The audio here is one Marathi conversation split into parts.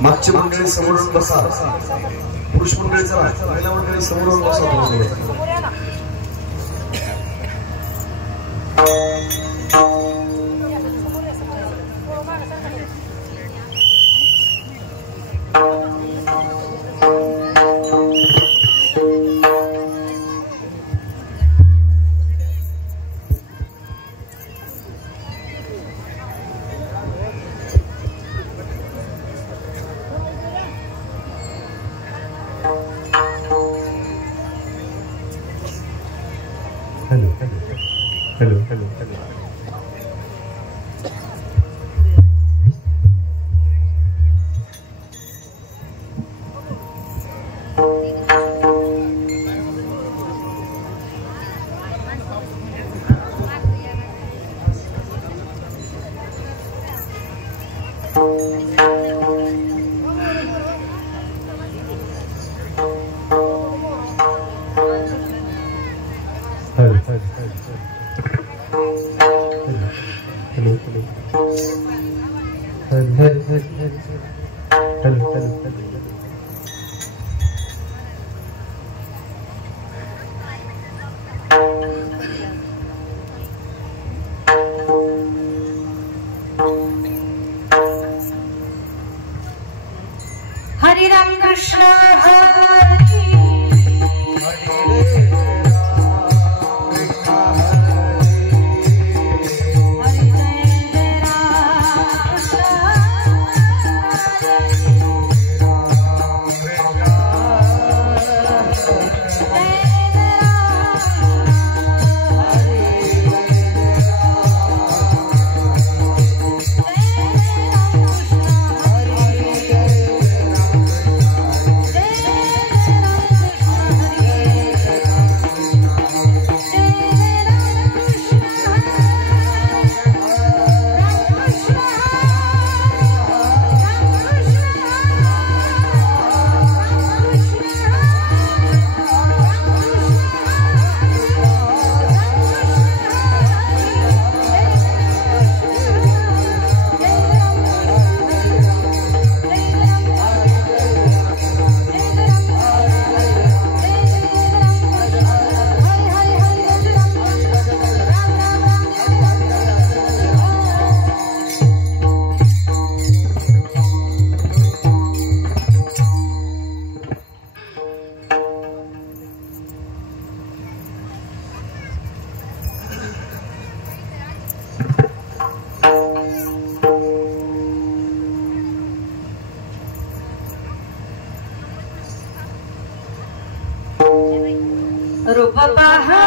मागची मंडळी समोरून बसा, पुरुष मंडळी चला, महिला मंडळी समोरून बसा. हरे राम कृष्ण रूप पाहता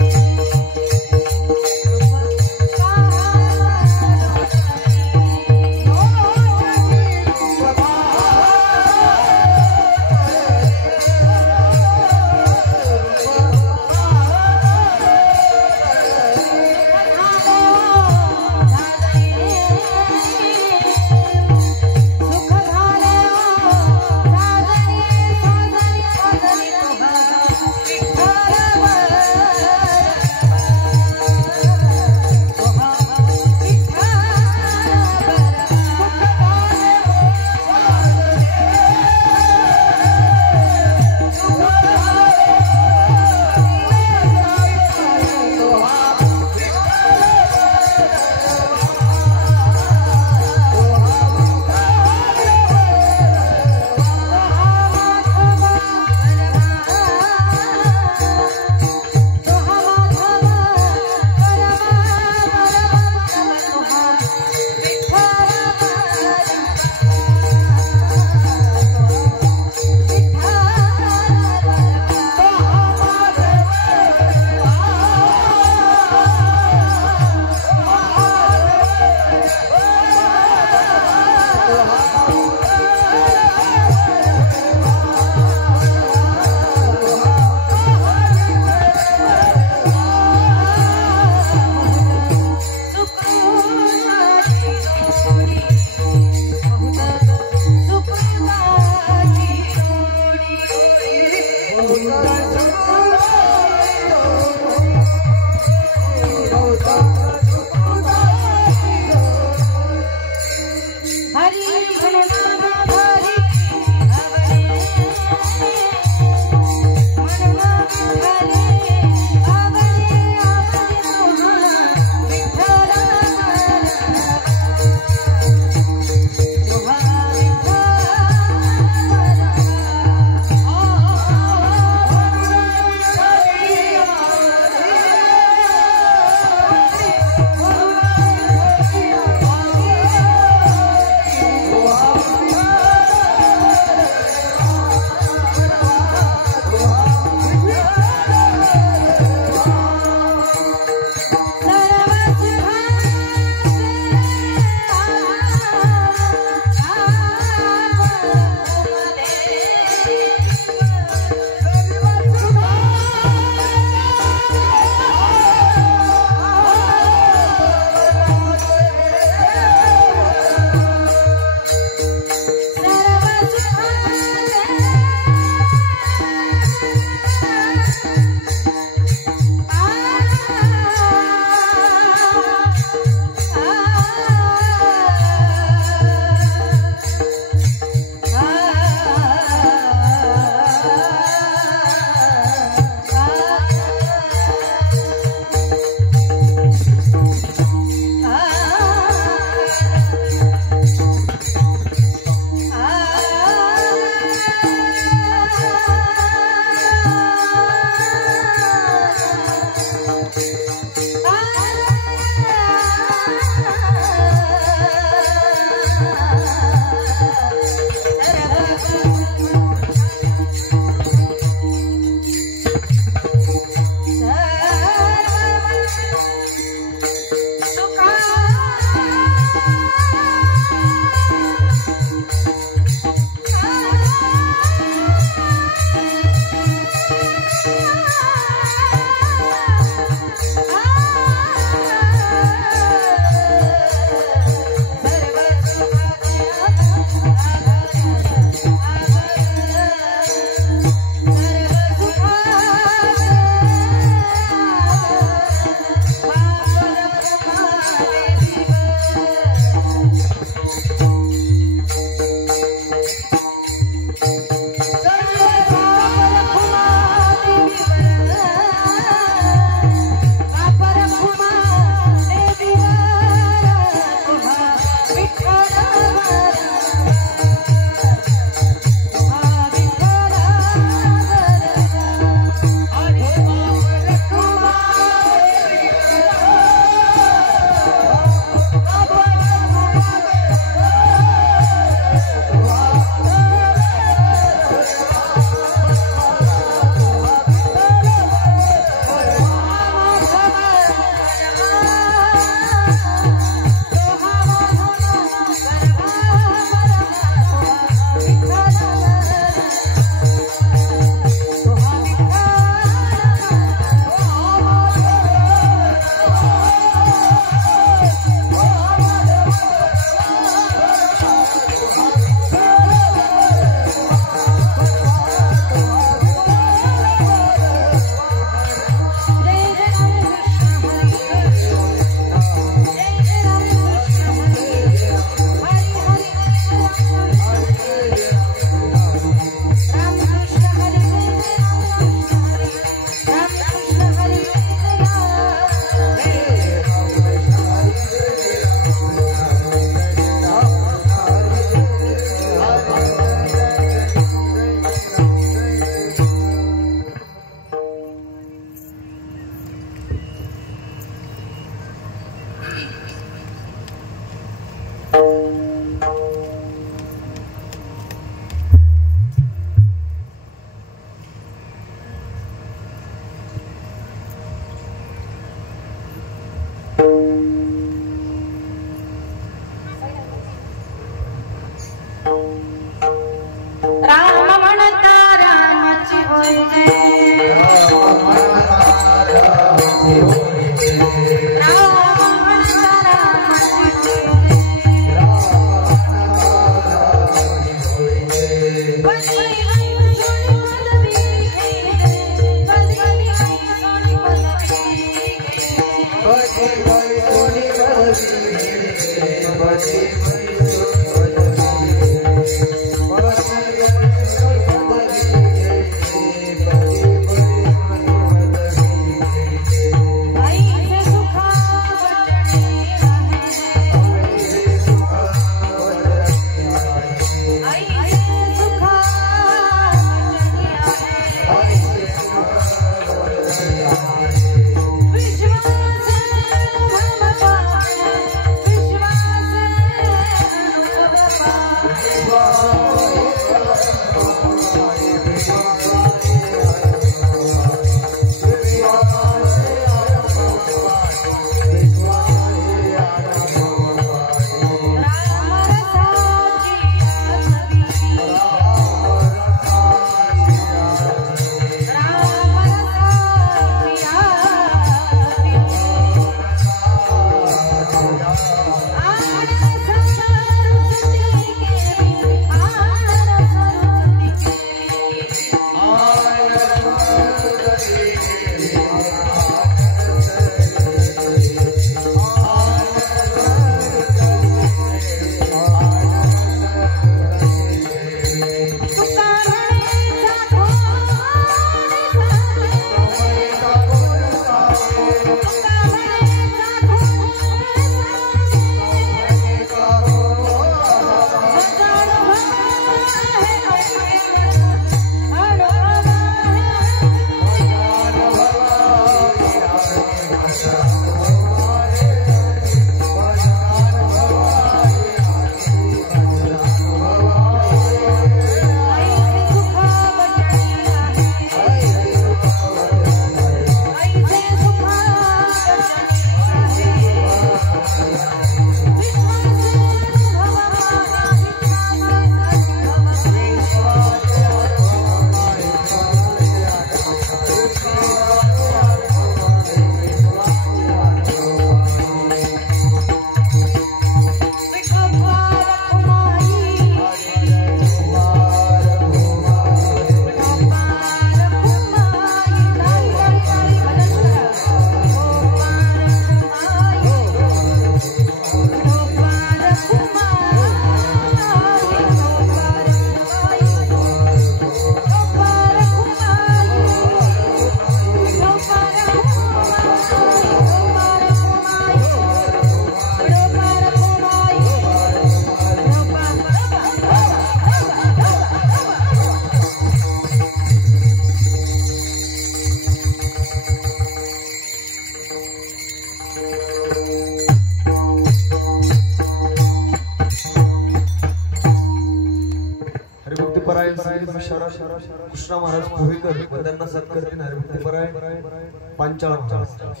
कृष्णा महाराज पोहेकर त्यांना सत्कारतील हरिभक्तीपरायण पांचाळ महाराज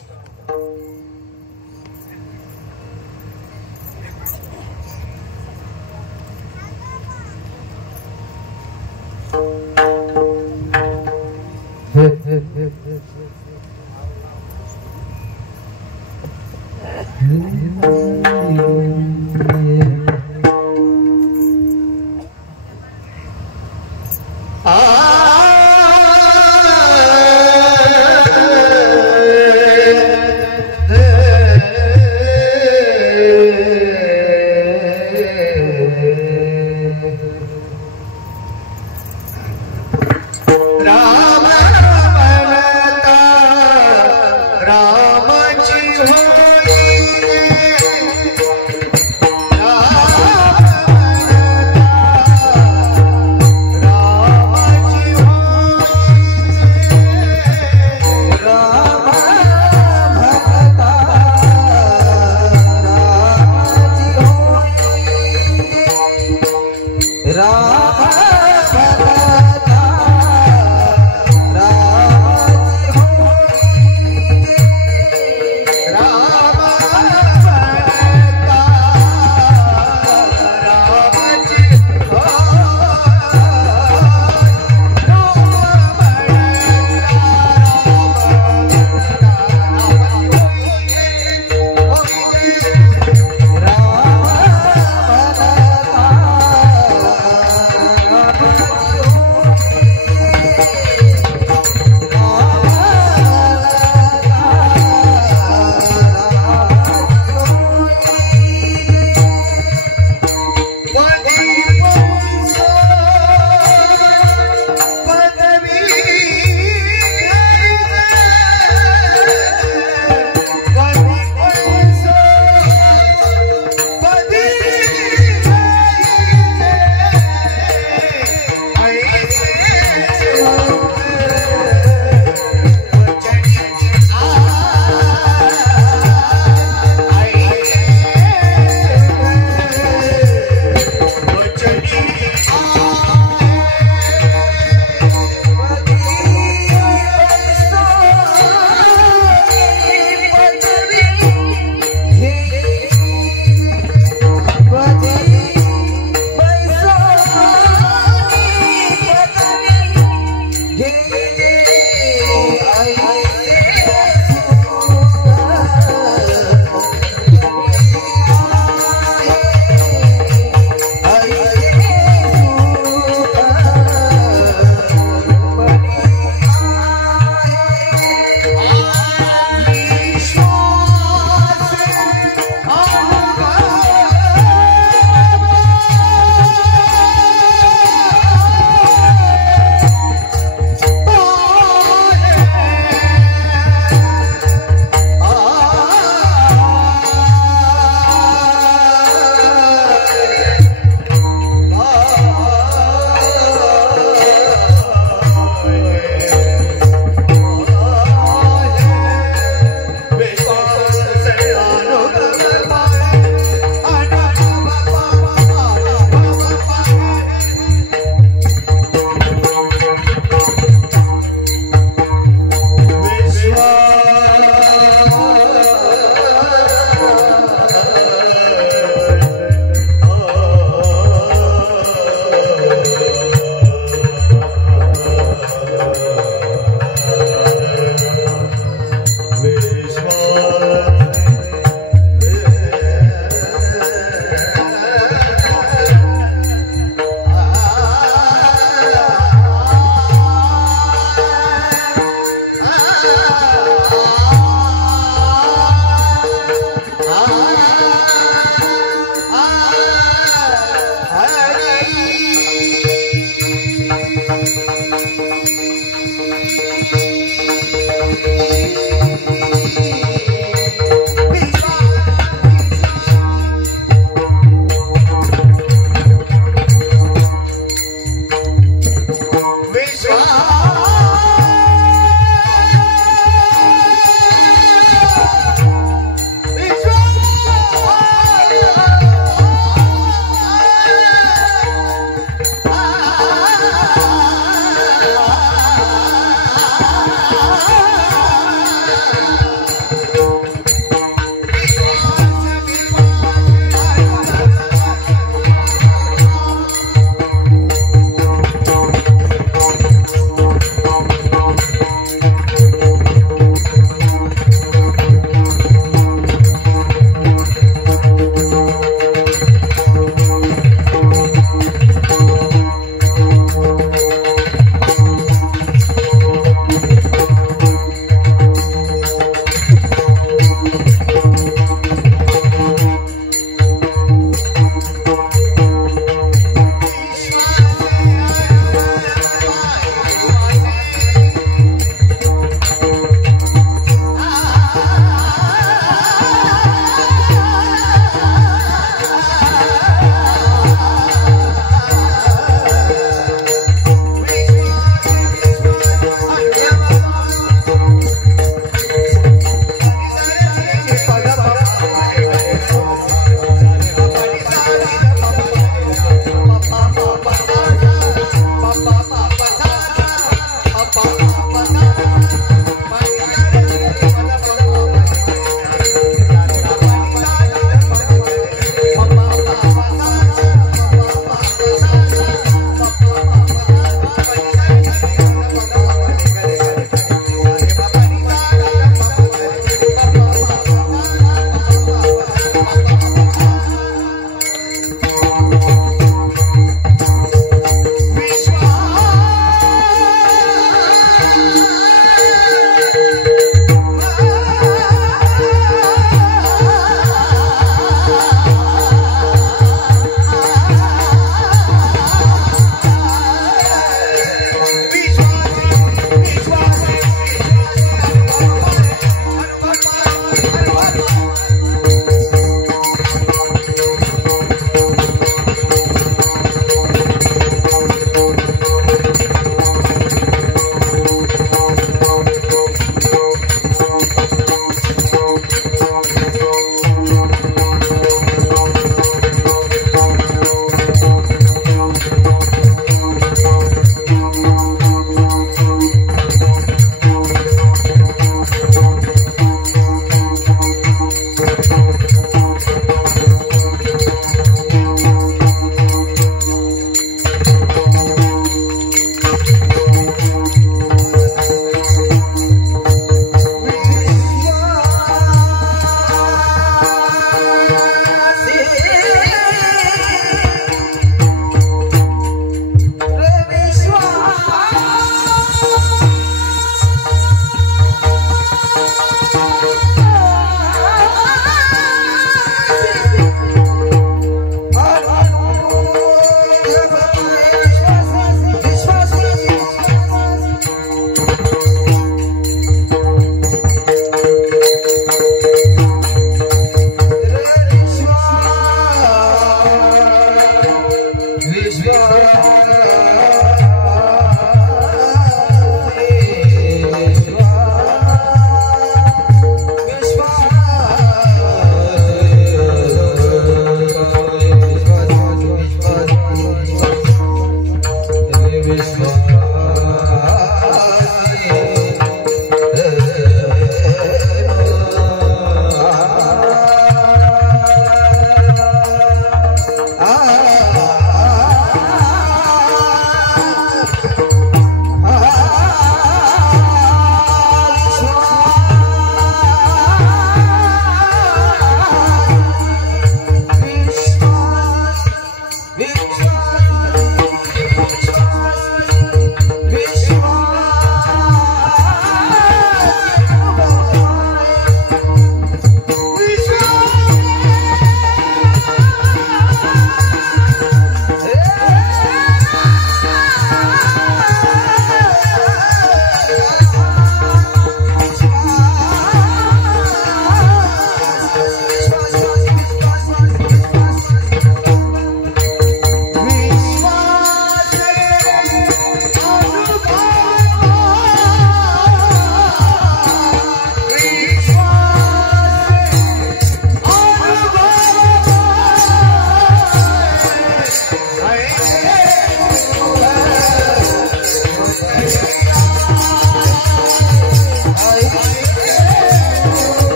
रामाची होई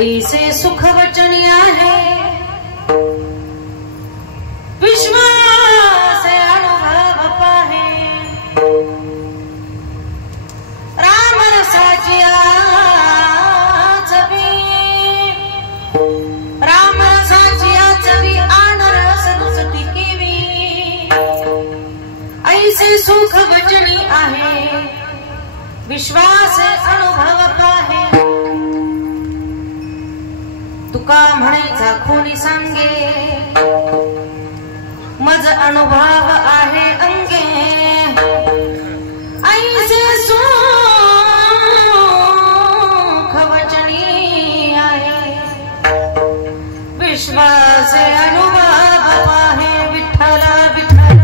ऐसे सुख वचनिया है विश्वास अनुभव पाहे राम रसाचिया छवि राम रसाचिया छवि आन रस नुसटी कीवी ऐसे सुख वचनी आहे विश्वास अनुभव पाहे तुका म्हणायचा कोणी सांगे मज अनुभव आहे अंगे ऐसे सुख वचनी आहे विश्वास अनुभव आहे विठ्ठल विठ्ठल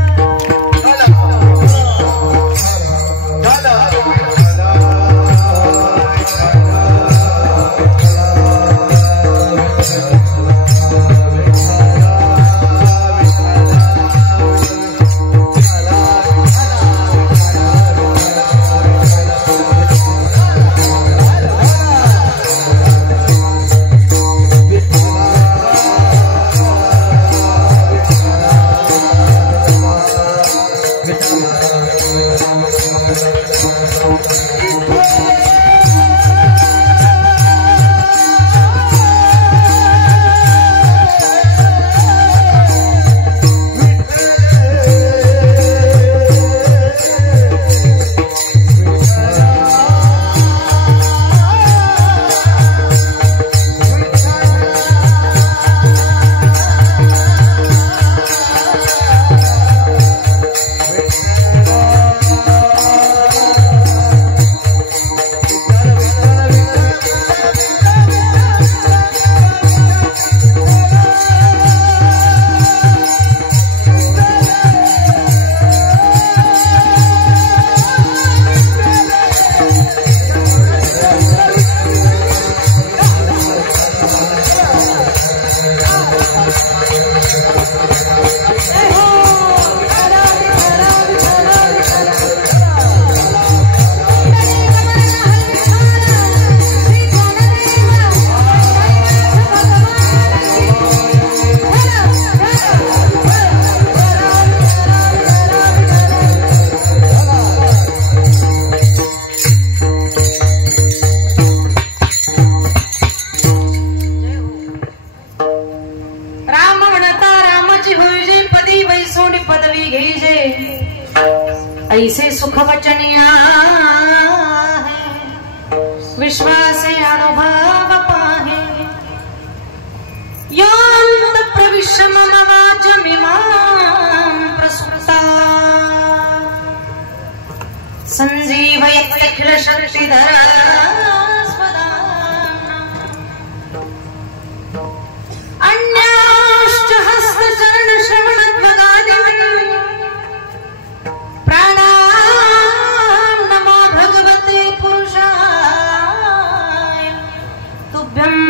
सुख वचनिया है, विश्वासे अनुभव पाहे। योऽन्त प्रविश्य मम वाचमिमां प्रसुप्ता संजीवयत्यखिल शक्तिधरा स्वदाम्ना। अन्याश्च हस्तचरण श्रवणत्वगादीन् प्राणान् नमो भगवते पुरुषाय तुभ्यम्।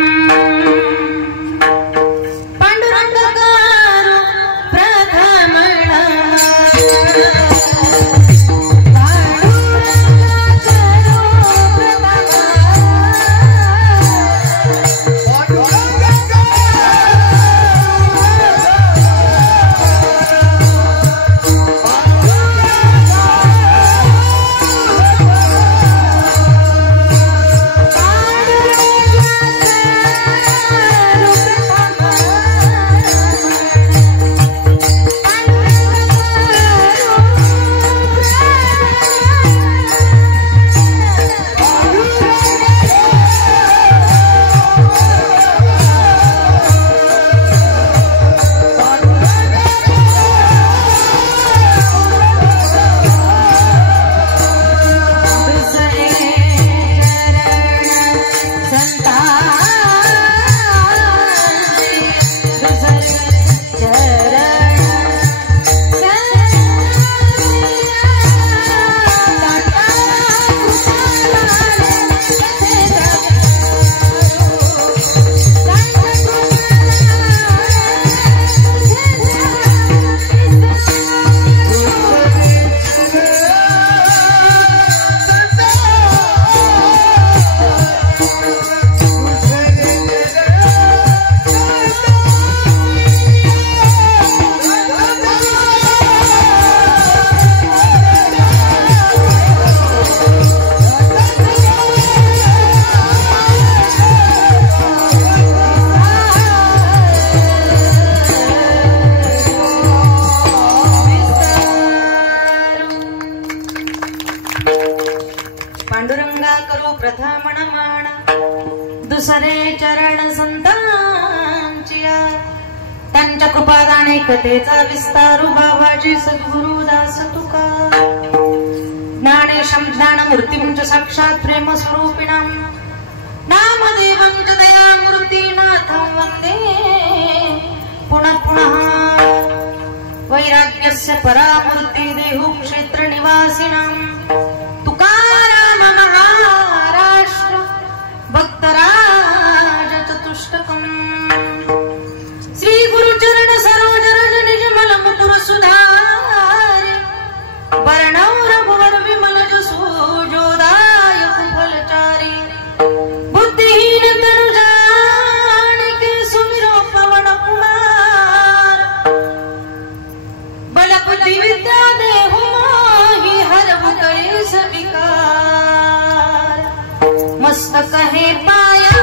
पांडुरंगा करू प्रथम नमन, दुसरे चरण संतांचिया। त्यांच्या कृपादाने कथेचा विस्तारू बाबाजी सद्गुरु दास तुका। ज्ञानेशं ज्ञानमूर्तिं च साक्षात् प्रेम स्वरूपिणां, नामदेवं च दयामूर्तिनाथं वन्दे पुनः पुनः। वैराग्यस्य परामूर्ति देहु क्षेत्र निवासिनां, तुकाराम महाराष्ट्र भक्तराज चतुष्टकम्। श्री गुरुचरण सरोज रज निजमल मुकुर सुधारि, वर्णौ रघुवर विमल जसु जोदायक फलचारि। बुद्धिहीन तनु जानिके सुमिरो पवन कुमार, बल बुद्धि विद्या देहु मोहि हरहु कलेश विकार। मस्तक है पाया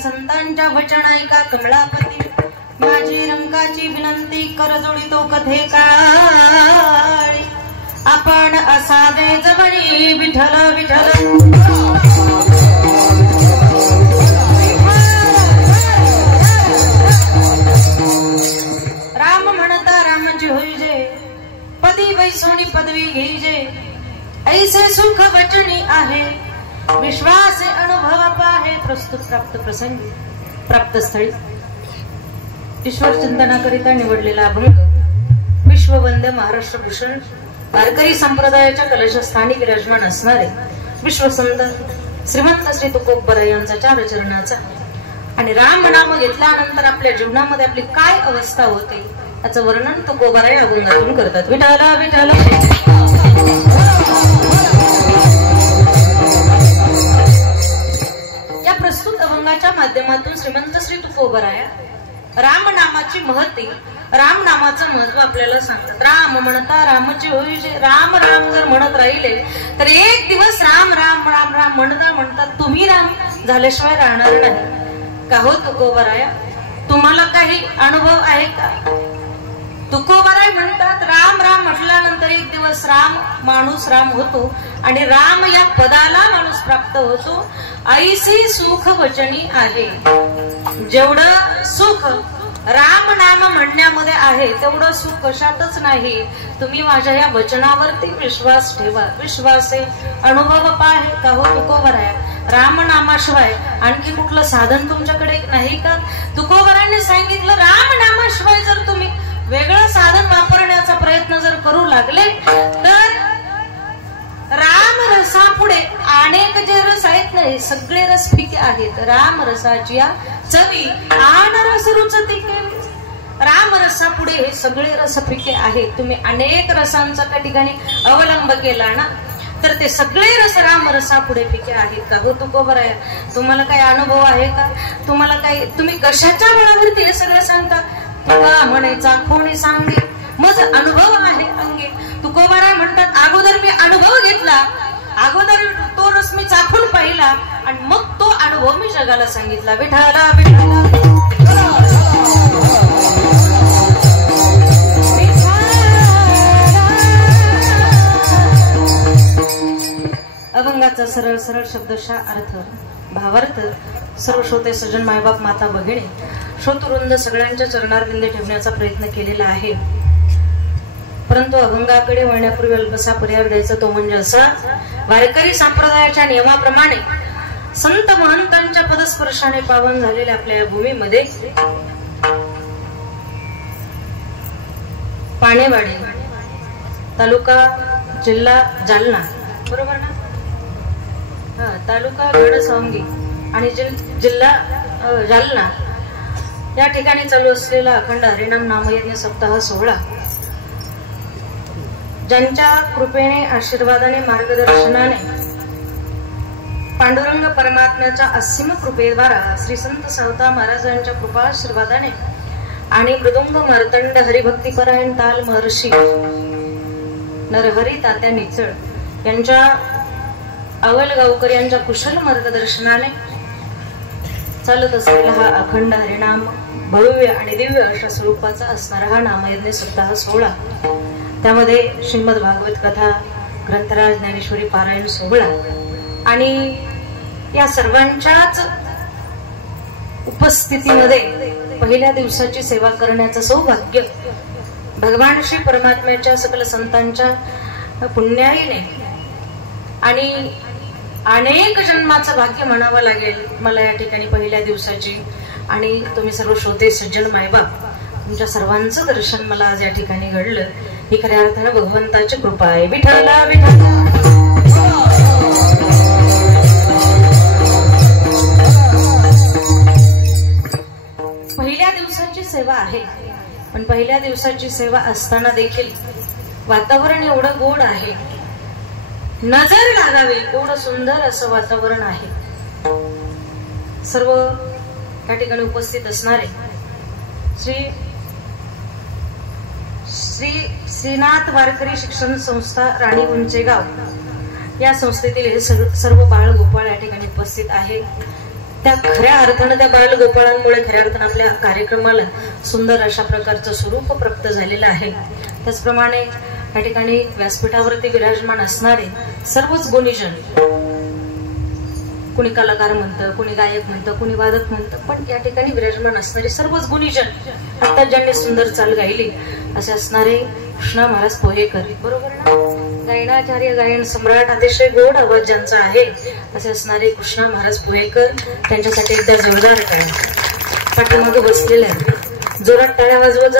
संतांच्या वचन ऐका कमलापती। माझी रंकाची विनंती कर जोडितो कथेकाळी। आपण असावे जवळी विठ्ठल विठ्ठल। बैसोनी पदवी घेजे ऐसे सुख वचनी आहे विश्वास अनुभव पाहे प्रस्तुत प्राप्त प्रसंगी प्राप्त स्थळी ईश्वर चिंतनाकरिता निवडलेला अभंग विश्ववंद्य महाराष्ट्र भूषण वारकरी संप्रदायाच्या कलशस्थानी विराजमान असणारे विश्वसंत श्रीमंत श्री तुकोबराय यांचा चार चरणाचा आणि राम नाम घेतल्यानंतर आपल्या जीवनामध्ये आपली काय अवस्था होते याचं वर्णन तुकोबराय अभंगातून करतात. विठाला विठाला या प्रस्तुत अभंगाच्या माध्यमातून श्रीमंत श्री तुकोबराय राम नामाची महती राम नामाचं महत्व आपल्याला सांगतात. राम म्हणता रामची होई राम राम जर म्हणत राहिले तर एक दिवस राम राम राम राम म्हणता म्हणता तुम्ही राम झाल्याशिवाय राहणार नाही का हो तुकोबराय. तुम्हाला काही अनुभव आहे का? तुकोबराय म्हणतात राम राम म्हटल्यानंतर एक दिवस राम माणूस राम होतो आणि राम या पदाला माणूस प्राप्त होतो. ऐसी सुख वचनी आहे. जेवढं सुख राम नाम म्हणण्यामध्ये आहे तेवढं सुख कशातच नाही. तुम्ही माझ्या या वचनावरती विश्वास ठेवा. विश्वास आहे अनुभव पाहे का हो तुकोबराय. राम नामाशिवाय आणखी कुठलं साधन तुमच्याकडे नाही का? तुकोबरायांनी सांगितलं राम नामाशिवाय जर तुम्ही वेगळं साधन वापरण्याचा प्रयत्न जर करू लागले तर राम रसापुढे अनेक जे रस आहेत ना सगळे रस फिके आहेत. राम रसाची चवी आन रस रुचती केली. राम रसापुढे हे सगळे रस फिके आहेत. तुम्ही अनेक रसांचा त्या ठिकाणी अवलंब केला ना तर ते सगळे रस राम रसापुढे फिके आहेत का हो तुकोबराय. तुम्हाला काही अनुभव आहे का? तुम्हाला काही तुम्ही कशाच्या बळावरती हे सगळं सांगता? तुका म्हणायचा कोणी सांगे मग अनुभव आहे अंगे. तुकोबराय म्हणतात अगोदर मी अनुभव घेतला अगोदर तो रस मी चाखून पाहिला आणि मग तो अनुभव मी जगाला सांगितला. विठाला विठाला अभंगाचा सरळ सरळ शब्दशः अर्थ भावार्थ सर्व श्रोते सज्जन मायबाप माता भगिनी श्रोतवृंद सगळ्यांच्या चरणारविंदे ठेवण्याचा प्रयत्न केलेला आहे. परंतु अभंगाकडे वळण्यापूर्वी अल्पसा पर्याय द्यायचा तो म्हणजे असा वारकरी संप्रदायाच्या नियमाप्रमाणे संत महंतांच्या पदस्पर्शाने पावन झालेल्या आपल्या या भूमीमध्ये पाणेवाडी तालुका जिल्हा जालना बरोबर ना तालुका घनसावंगी आणि जिल्हा जालना या ठिकाणी चालू असलेला अखंड हरिनाम नामयज्ञ सप्ताह सोहळा ज्यांच्या कृपेने आशीर्वादाने मार्गदर्शनाने पांडुरंग परमात्म्याच्या असीम कृपेद्वारा श्री संत सावता महाराजांच्या कृपा आशीर्वादाने आणि मृदुंग मार्तंड हरिभक्तीपरायण ताल महर्षी नरहरी तात्या निचळ यांच्या अवल गावकर यांच्या कुशल मार्गदर्शनाने चालत असलेला हा अखंड हरिनाम भव्य आणि दिव्य अशा स्वरूपाचा असणारा हा नामयज्ञ सप्ताह सोहळा त्यामध्ये श्रीमद भागवत कथा ग्रंथराज ज्ञानेश्वरी पारायण सोहळा आणि या सर्वांच्याच उपस्थितीमध्ये पहिल्या दिवसाची सेवा करण्याचं सौभाग्य भगवान श्री परमात्म्याच्या सकल संतांच्या पुण्याईने आणि अनेक जन्माचं भाग्य म्हणावं लागेल मला या ठिकाणी पहिल्या दिवसाची. आणि तुम्ही सर्व श्रोते सज्जन मायबाप तुमच्या सर्वांचं दर्शन मला आज या ठिकाणी घडलं ही खऱ्या अर्थानं भगवंताची कृपा आहे. विठ्ठला विठ्ठला पहिल्या दिवसाची सेवा आहे पण पहिल्या दिवसाची सेवा असताना देखील वातावरण एवढं गोड आहे नजर लागावी एवढं सुंदर असं वातावरण आहे. सर्व त्या ठिकाणी उपस्थित असणारे श्रीनाथ वारकरी शिक्षण संस्था राणी उंचेगाव या संस्थेतील हे सर्व बाळ गोपाळ या ठिकाणी उपस्थित आहे. त्या खऱ्या अर्थानं त्या बाळ गोपाळांमुळे खऱ्या अर्थानं आपल्या कार्यक्रमाला सुंदर अशा प्रकारचं स्वरूप प्राप्त झालेलं आहे. त्याचप्रमाणे या ठिकाणी व्यासपीठावरती विराजमान असणारे सर्वच गुणीजन कुणी कलाकार म्हणतं कुणी गायक म्हणतं कुणी वादक म्हणतं पण या ठिकाणी विराजमान असणारे सर्वच गुणीजन आता ज्यांनी सुंदर चाल गायली असे असणारे कृष्णा महाराज पोहेकर, बरोबर ना? गायनाचार्य, गायन सम्राट, अतिशय गोड आवाज ज्यांचा आहे असे असणारे कृष्णा महाराज पोहेकर, त्यांच्यासाठी एकदा जोरदार टाळ्या. पाठीमागे बसलेले आहेत, जोरात टाळ्या वाजवत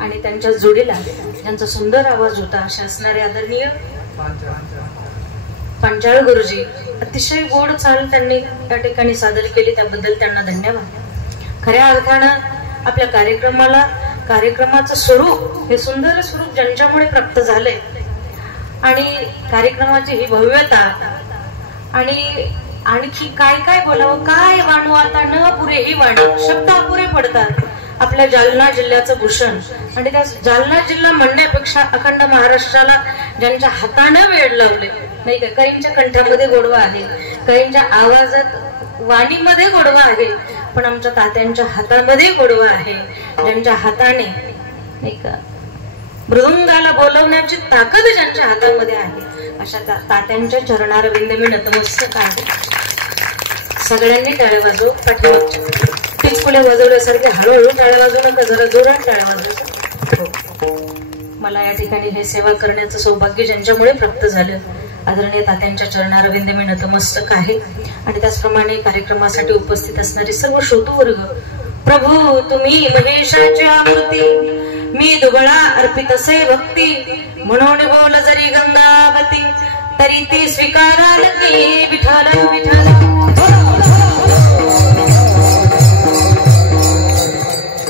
आणि त्यांच्या जोडीला ज्यांचा सुंदर आवाज होता असे असणारे आदरणीय पांचाळ गुरुजी, अतिशय गोड चाल त्यांनी त्या ठिकाणी सादर केली, त्याबद्दल त्यांना धन्यवाद. खऱ्या अर्थानं आपल्या कार्यक्रमाचं स्वरूप, हे सुंदर स्वरूप ज्यांच्यामुळे प्राप्त झालंय आणि कार्यक्रमाची ही भव्यता आणि आणखी काय काय बोलावं, काय वाणू आता न पुरेही वाणी, शब्द अपुरे पडतात. आपल्या जालना जिल्ह्याचं भूषण आणि त्या जालना जिल्हा म्हणण्यापेक्षा अखंड महाराष्ट्राला ज्यांच्या हातानं वेळ लावले नाही का. काहींच्या कंठामध्ये गोडवा आहे, काहींच्या आवाजात वाणीमध्ये गोडवा आहे, पण आमच्या तात्यांच्या हातामध्ये गोडवा आहे. ज्यांच्या हाताने नाही का मृदुंगाला बोलवण्याची ताकद ज्यांच्या हातामध्ये आहे अशा तात्यांच्या चरणार विंद मी नतमस्तक आहे. सगळ्यांनी टाळ्या वाजव. पाठीमागच्या पिचकुल्या वाजवल्यासारखे हळूहळू टाळ्या वाजवू नका, जरा जोरात टाळ्या वाजवायचं. मला या ठिकाणी हे सेवा करण्याचं सौभाग्य ज्यांच्यामुळे प्राप्त झालं आदरणीय तात्यांच्या चरणार विंद मी नतमस्तक आहे. आणि त्याचप्रमाणे कार्यक्रमासाठी उपस्थित असणारे सर्व श्रोतूवर्ग, प्रभू तुम्ही महेशाच्या मूर्ती, मी दुबळा अर्पित असे भक्ती, म्हणून बोल जरी गंगावती, तरी ती स्वीकाराल की विठ्ठल विठ्ठल.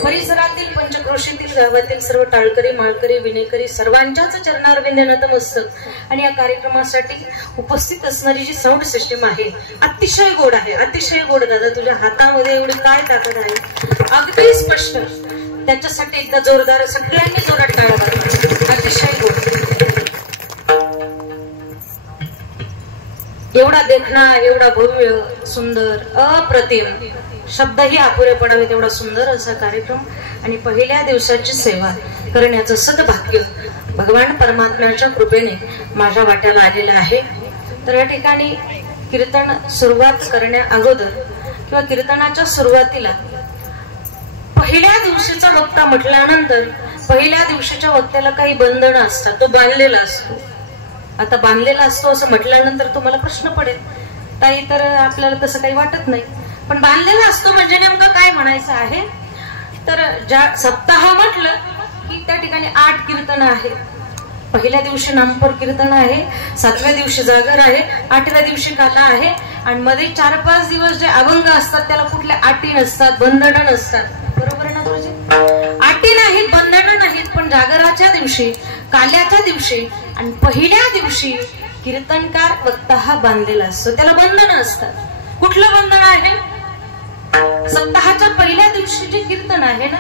परिसरातील पंचक्रोशीतील गावातील सर्व टाळकरी, माळकरी, विनेकरी सर्वांच्याच चरणार विंद नतमस्तक. आणि या कार्यक्रमासाठी उपस्थित असणारी जी साऊंड सिस्टीम आहे अतिशय गोड आहे, अतिशय गोड. दादा तुझ्या हातामध्ये एवढी काय ताकद आहे, अगदी स्पष्ट. त्याच्यासाठी एकदा जोरदार सगळ्यांनी जोरात टाळ्या वाजवा. अतिशय गोड, एवढा देखणा, एवढा भव्य, सुंदर, अप्रतिम, शब्दही अपुरे पडावे तेवढा सुंदर असा कार्यक्रम आणि पहिल्या दिवसाची सेवा करण्याचं सद्भाग्य भगवान परमात्म्याच्या कृपेने माझ्या वाट्याला आलेलं आहे. तर या ठिकाणी कीर्तन सुरुवात करण्या अगोदर किंवा कीर्तनाच्या सुरुवातीला पहिल्या दिवशीचा वक्ता म्हटल्यानंतर पहिल्या दिवशीच्या वक्त्याला काही बंधनं असतात, तो बांधलेला असतो. आता बांधलेला असतो असं म्हटल्यानंतर तुम्हाला प्रश्न पडेल, ताई तर आपल्याला तसं काही वाटत नाही, पण बांधलेला असतो म्हणजे नेमकं काय म्हणायचं आहे. तर ज्या सप्ताह म्हटलं की त्या ठिकाणी 8 कीर्तन आहे. पहिल्या दिवशी नामपर कीर्तन आहे, 7व्या दिवशी जागर आहे, 8व्या दिवशी काला आहे आणि मध्ये 4-5 दिवस जे अभंग असतात त्याला कुठल्या अटी नसतात, बंधनं नसतात. बरोबर ना गुरुजी? अटी नाहीत, बंधनं नाहीत, पण जागराच्या दिवशी, काल्याच्या दिवशी आणि पहिल्या दिवशी कीर्तनकार वक्ता हा बांधलेला असतो, त्याला बंधनं असतात. कुठलं बंधन आहे? सप्ताहाच्या पहिल्या दिवशी जे कीर्तन आहे ना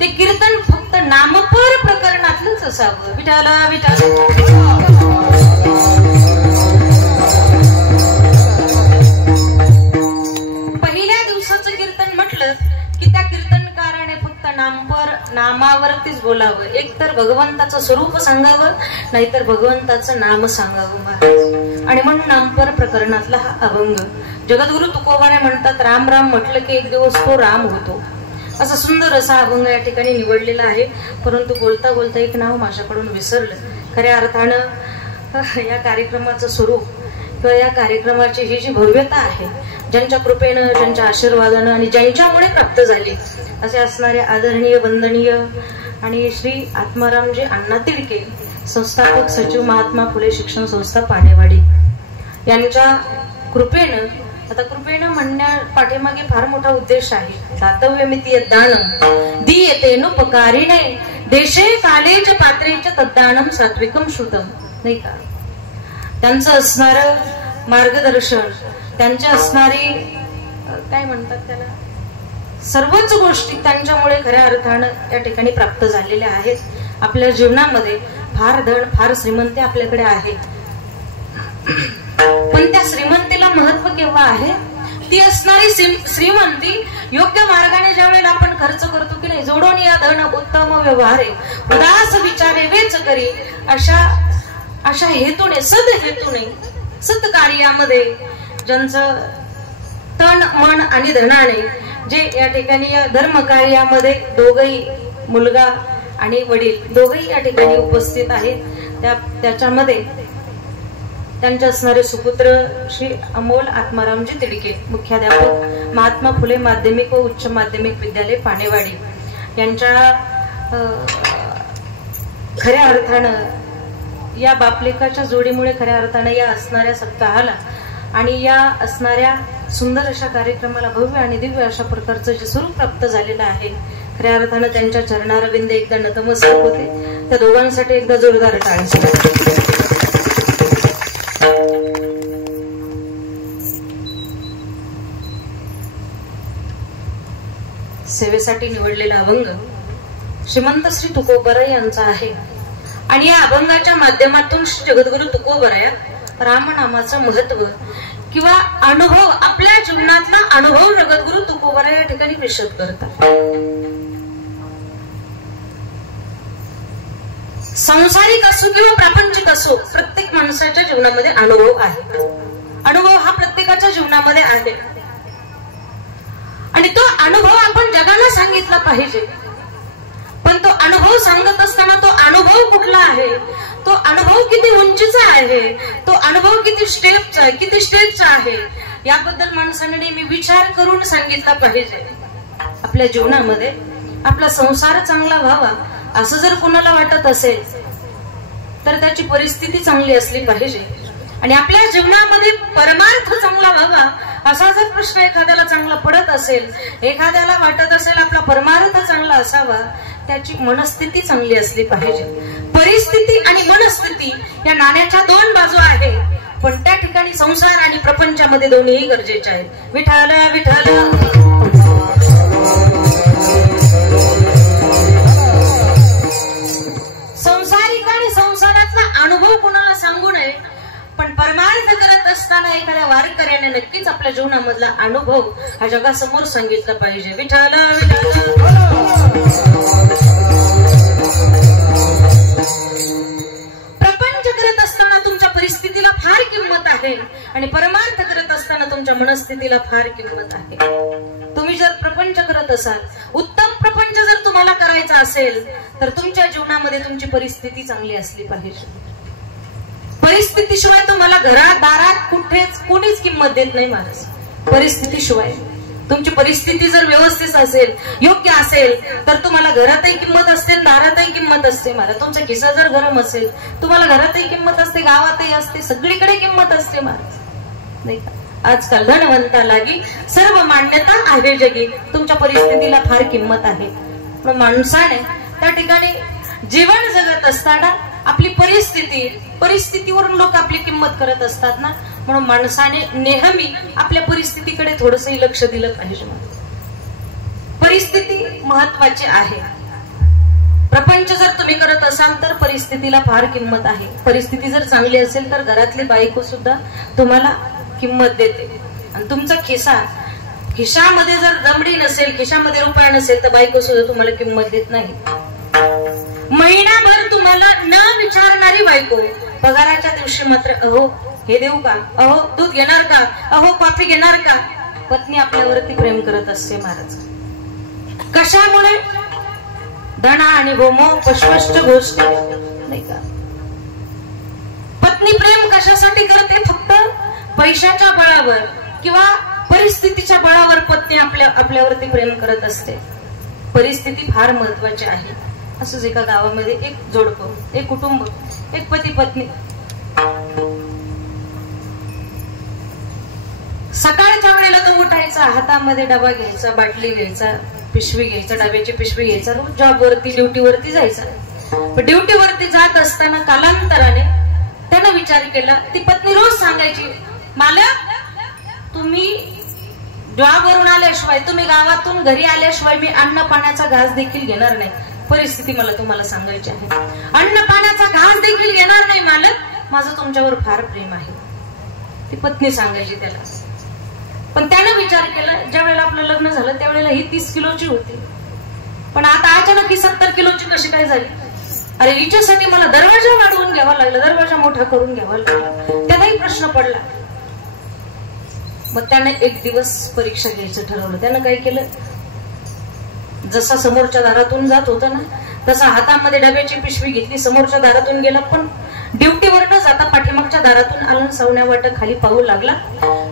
ते कीर्तन फक्त नामपर प्रकरणातलंच असावं. विठ्ठल विठ्ठल. पहिल्या दिवसाचं कीर्तन म्हटलं की त्या कीर्तनकाराने फक्त नामावरतीच बोलावं. एक तर भगवंताचं स्वरूप सांगावं, नाहीतर भगवंताचं नाम सांगावं महाराज. आणि म्हणून नामपर प्रकरणातला हा अभंग जगद्गुरु तुकोबाने म्हणतात, राम राम म्हटलं की एक दिवस तो राम होतो. असा सुंदर असा अभंग या ठिकाणी निवडलेला आहे. परंतु बोलता बोलता एक नाव माझ्याकडून विसरलं. खऱ्या अर्थानं या कार्यक्रमाचं स्वरूप किंवा या कार्यक्रमाची ही जी भव्यता आहे ज्यांच्या कृपेनं, ज्यांच्या आशीर्वादानं आणि ज्यांच्यामुळे प्राप्त झाली असे असणारे आदरणीय, वंदनीय आणि श्री आत्मारामजी अण्णा तिडके, संस्थापक सचिव महात्मा फुले शिक्षण संस्था पाणेवाडी यांच्या कृपेनं, आता कृपेनं म्हणण्या पाठीमागे फार मोठा उद्देश आहे. दातव्यमिती दानम दीयतेनुपकारिणे देशे कालेच पात्रेच तद्दानम सात्विकम श्रुतम. नाही का? त्यांचं असणार मार्गदर्शन, त्यांच्या असणारी काय म्हणतात त्याला, सर्वच गोष्टी त्यांच्यामुळे खऱ्या अर्थानं त्या ठिकाणी प्राप्त झालेल्या आहेत. आपल्या जीवनामध्ये फार धन, फार श्रीमंती आपल्याकडे आहे, पण त्या श्रीमंतीला महत्व केव्हा आहे? ती असणारी श्रीमंती योग्य मार्गाने ज्या वेळेला आपण खर्च करतो की नाही, जोडून या धन उत्तम व्यवहारे उदास विचारे वेच करी, अशा हेतूने, सद हेतूने, सत कार्यामध्ये ज्यांचं तन मन आणि धनाने जे या ठिकाणी या धर्म कार्यामध्ये दोघही मुलगा आणि वडील दोघेही या ठिकाणी उपस्थित आहेत. त्याच्यामध्ये त्यांचे असणारे सुपुत्र श्री अमोल आत्मारामजी तिडके, मुख्याध्यापक महात्मा फुले माध्यमिक व उच्च माध्यमिक विद्यालय पानेवाडी, यांच्या खऱ्या अर्थानं या बापलेकाच्या जोडीमुळे खऱ्या अर्थानं या असणाऱ्या सप्ताहाला आणि या असणाऱ्या सुंदर अशा कार्यक्रमाला भव्य आणि दिव्य अशा प्रकारचं जे स्वरूप प्राप्त झालेलं आहे. खऱ्या अर्थानं त्यांच्या चरणारविंद एकदा नतमस्तक होते. त्या दोघांसाठी एकदा जोरदार टाळ्या. सेवेसाठी निवडलेला अभंग श्रीमंत श्री तुकोबराय यांचा आहे आणि या अभंगाच्या माध्यमातून श्री जगद्गुरु तुकोबराय रामनामाचं महत्व किंवा अनुभव, आपल्या जीवनातला अनुभव जगद्गुरु तुकोबराय या ठिकाणी विशद करतात. सांसारिक असो किंवा प्रापंचिक असो, प्रत्येक माणसाच्या जीवनामध्ये अनुभव आहे. अनुभव हा प्रत्येकाच्या जीवनामध्ये आहे आणि तो अनुभव आपण जगाला सांगितला पाहिजे. पण तो अनुभव सांगत असताना तो अनुभव कुठला आहे, तो अनुभव किती उंचीचा आहे, तो अनुभव किती स्टेजचा आहे, याबद्दल माणसाने नेहमी विचार करून सांगितला पाहिजे. आपल्या जीवनामध्ये आपला संसार चांगला व्हावा असं जर कोणाला वाटत असेल तर त्याची परिस्थिती चांगली असली पाहिजे. आणि आपल्या जीवनामध्ये परमार्थ चांगला व्हावा असा जर प्रश्न एखाद्याला चांगला पडत असेल, एखाद्याला वाटत असेल आपला परमार्थ चांगला असावा, त्याची मनस्थिती चांगली असली पाहिजे. परिस्थिती आणि मनस्थिती या नाण्याच्या दोन बाजू आहे, पण त्या ठिकाणी संसार आणि प्रपंचामध्ये दोन्हीही गरजेचे आहेत. विठ्ठल विठ्ठल. संसारिक आणि संसारातला अनुभव कोणाला सांगू नये, पण परमार्थ करत असताना एखाद्या वारकऱ्याने नक्कीच आपल्या जीवनामधला अनुभव हा जगासमोर सांगितला पाहिजे. विठ्ठल प्रपंच करत असताना तुमच्या परिस्थितीला फार किंमत आहे आणि परमार्थ करत असताना तुमच्या मनस्थितीला फार किंमत आहे. तुम्ही जर प्रपंच करत असाल, उत्तम प्रपंच जर तुम्हाला करायचा असेल तर तुमच्या जीवनामध्ये तुमची परिस्थिती चांगली असली पाहिजे. परिस्थितीशिवाय तुम्हाला घरात दारात कुठेच कोणीच किंमत देत नाही महाराज. परिस्थितीशिवाय तुमची परिस्थिती जर व्यवस्थित असेल, योग्य असेल, तर तुम्हाला घरातही किंमत असते, दारातही किंमत असते महाराज. तुमचा खिसा जर गरम असेल, तुम्हाला घरातही किंमत असते, गावातही असते, सगळीकडे किंमत असते महाराज, नाही का? आजकाल धनवंतालागी सर्व मान्यता आहे जगी. तुमच्या परिस्थितीला फार किंमत आहे. पण माणसाने त्या ठिकाणी जीवन जगत असताना आपली परिस्थितीवरून लोक आपली किंमत करत असतात ना, म्हणून माणसाने नेहमी आपल्या परिस्थितीकडे थोडंसं लक्ष दिलं पाहिजे. परिस्थिती महत्वाची आहे. प्रपंच जर तुम्ही करत असाल तर परिस्थितीला फार किंमत आहे. परिस्थिती जर चांगली असेल तर घरातली बायको सुद्धा तुम्हाला किंमत देते. आणि तुमचा खिशामध्ये जर दमडी नसेल, खिशामध्ये रुपया नसेल, तर बायको सुद्धा तुम्हाला किंमत देत नाही. महिनाभर तुम्हाला न विचारणारी बायको पगाराच्या दिवशी मात्र अहो हे देऊ का, अहो दूध घेणार का, अहो कॉफी घेणार का, पत्नी आपल्यावरती प्रेम करत असते महाराज. कशामुळे? धना आणि होमो स्पष्ट गोष्ट नाही का. पत्नी प्रेम कशासाठी करते? फक्त पैशाच्या बळावर किंवा परिस्थितीच्या बळावर पत्नी आपल्यावरती प्रेम करत असते. परिस्थिती फार महत्वाची आहे. असंच एका गावामध्ये एक जोडपं, एक कुटुंब, एक पती पत्नी. सकाळच्या वेळेला तो उठायचा, हातामध्ये डबा घ्यायचा, बाटली घ्यायचा, पिशवी घ्यायचा, डब्याची पिशवी घ्यायचा, रोज जॉबवरती ड्युटीवरती जायचा. ड्युटीवरती जात असताना कालांतराने त्यानं विचार केला. ती पत्नी रोज सांगायची, मालक तुम्ही जॉबवरून आल्याशिवाय, तुम्ही गावातून घरी आल्याशिवाय मी अन्न पाण्याचा घास देखील घेणार नाही. परिस्थिती मला तुम्हाला सांगायची आहे. अन्न पाण्याचा घास देखील घेणार नाही मालक, माझं तुमच्यावर फार प्रेम आहे. ती पत्नी सांगायची त्याला. पण त्यानं विचार केला, ज्या वेळेला आपलं लग्न झालं त्यावेळेला ही 30 किलोची होती, पण आता अचानक ही 70 किलोची कशी काय झाली? अरे हिच्यासाठी मला दरवाजा वाढवून घ्यावा लागला, दरवाजा मोठा करून घ्यावा लागला. त्यालाही प्रश्न पडला. मग त्यानं एक दिवस परीक्षा घ्यायचं ठरवलं. त्यानं काय केलं, जसा समोरच्या दारातून जात होता ना तसा हातामध्ये डब्याची पिशवी घेतली, समोरच्या दारातून गेला, पण ड्युटीवर न जाता पाठीमागच्या दारातून आला, सवण्या वाट खाली पाहू लागला.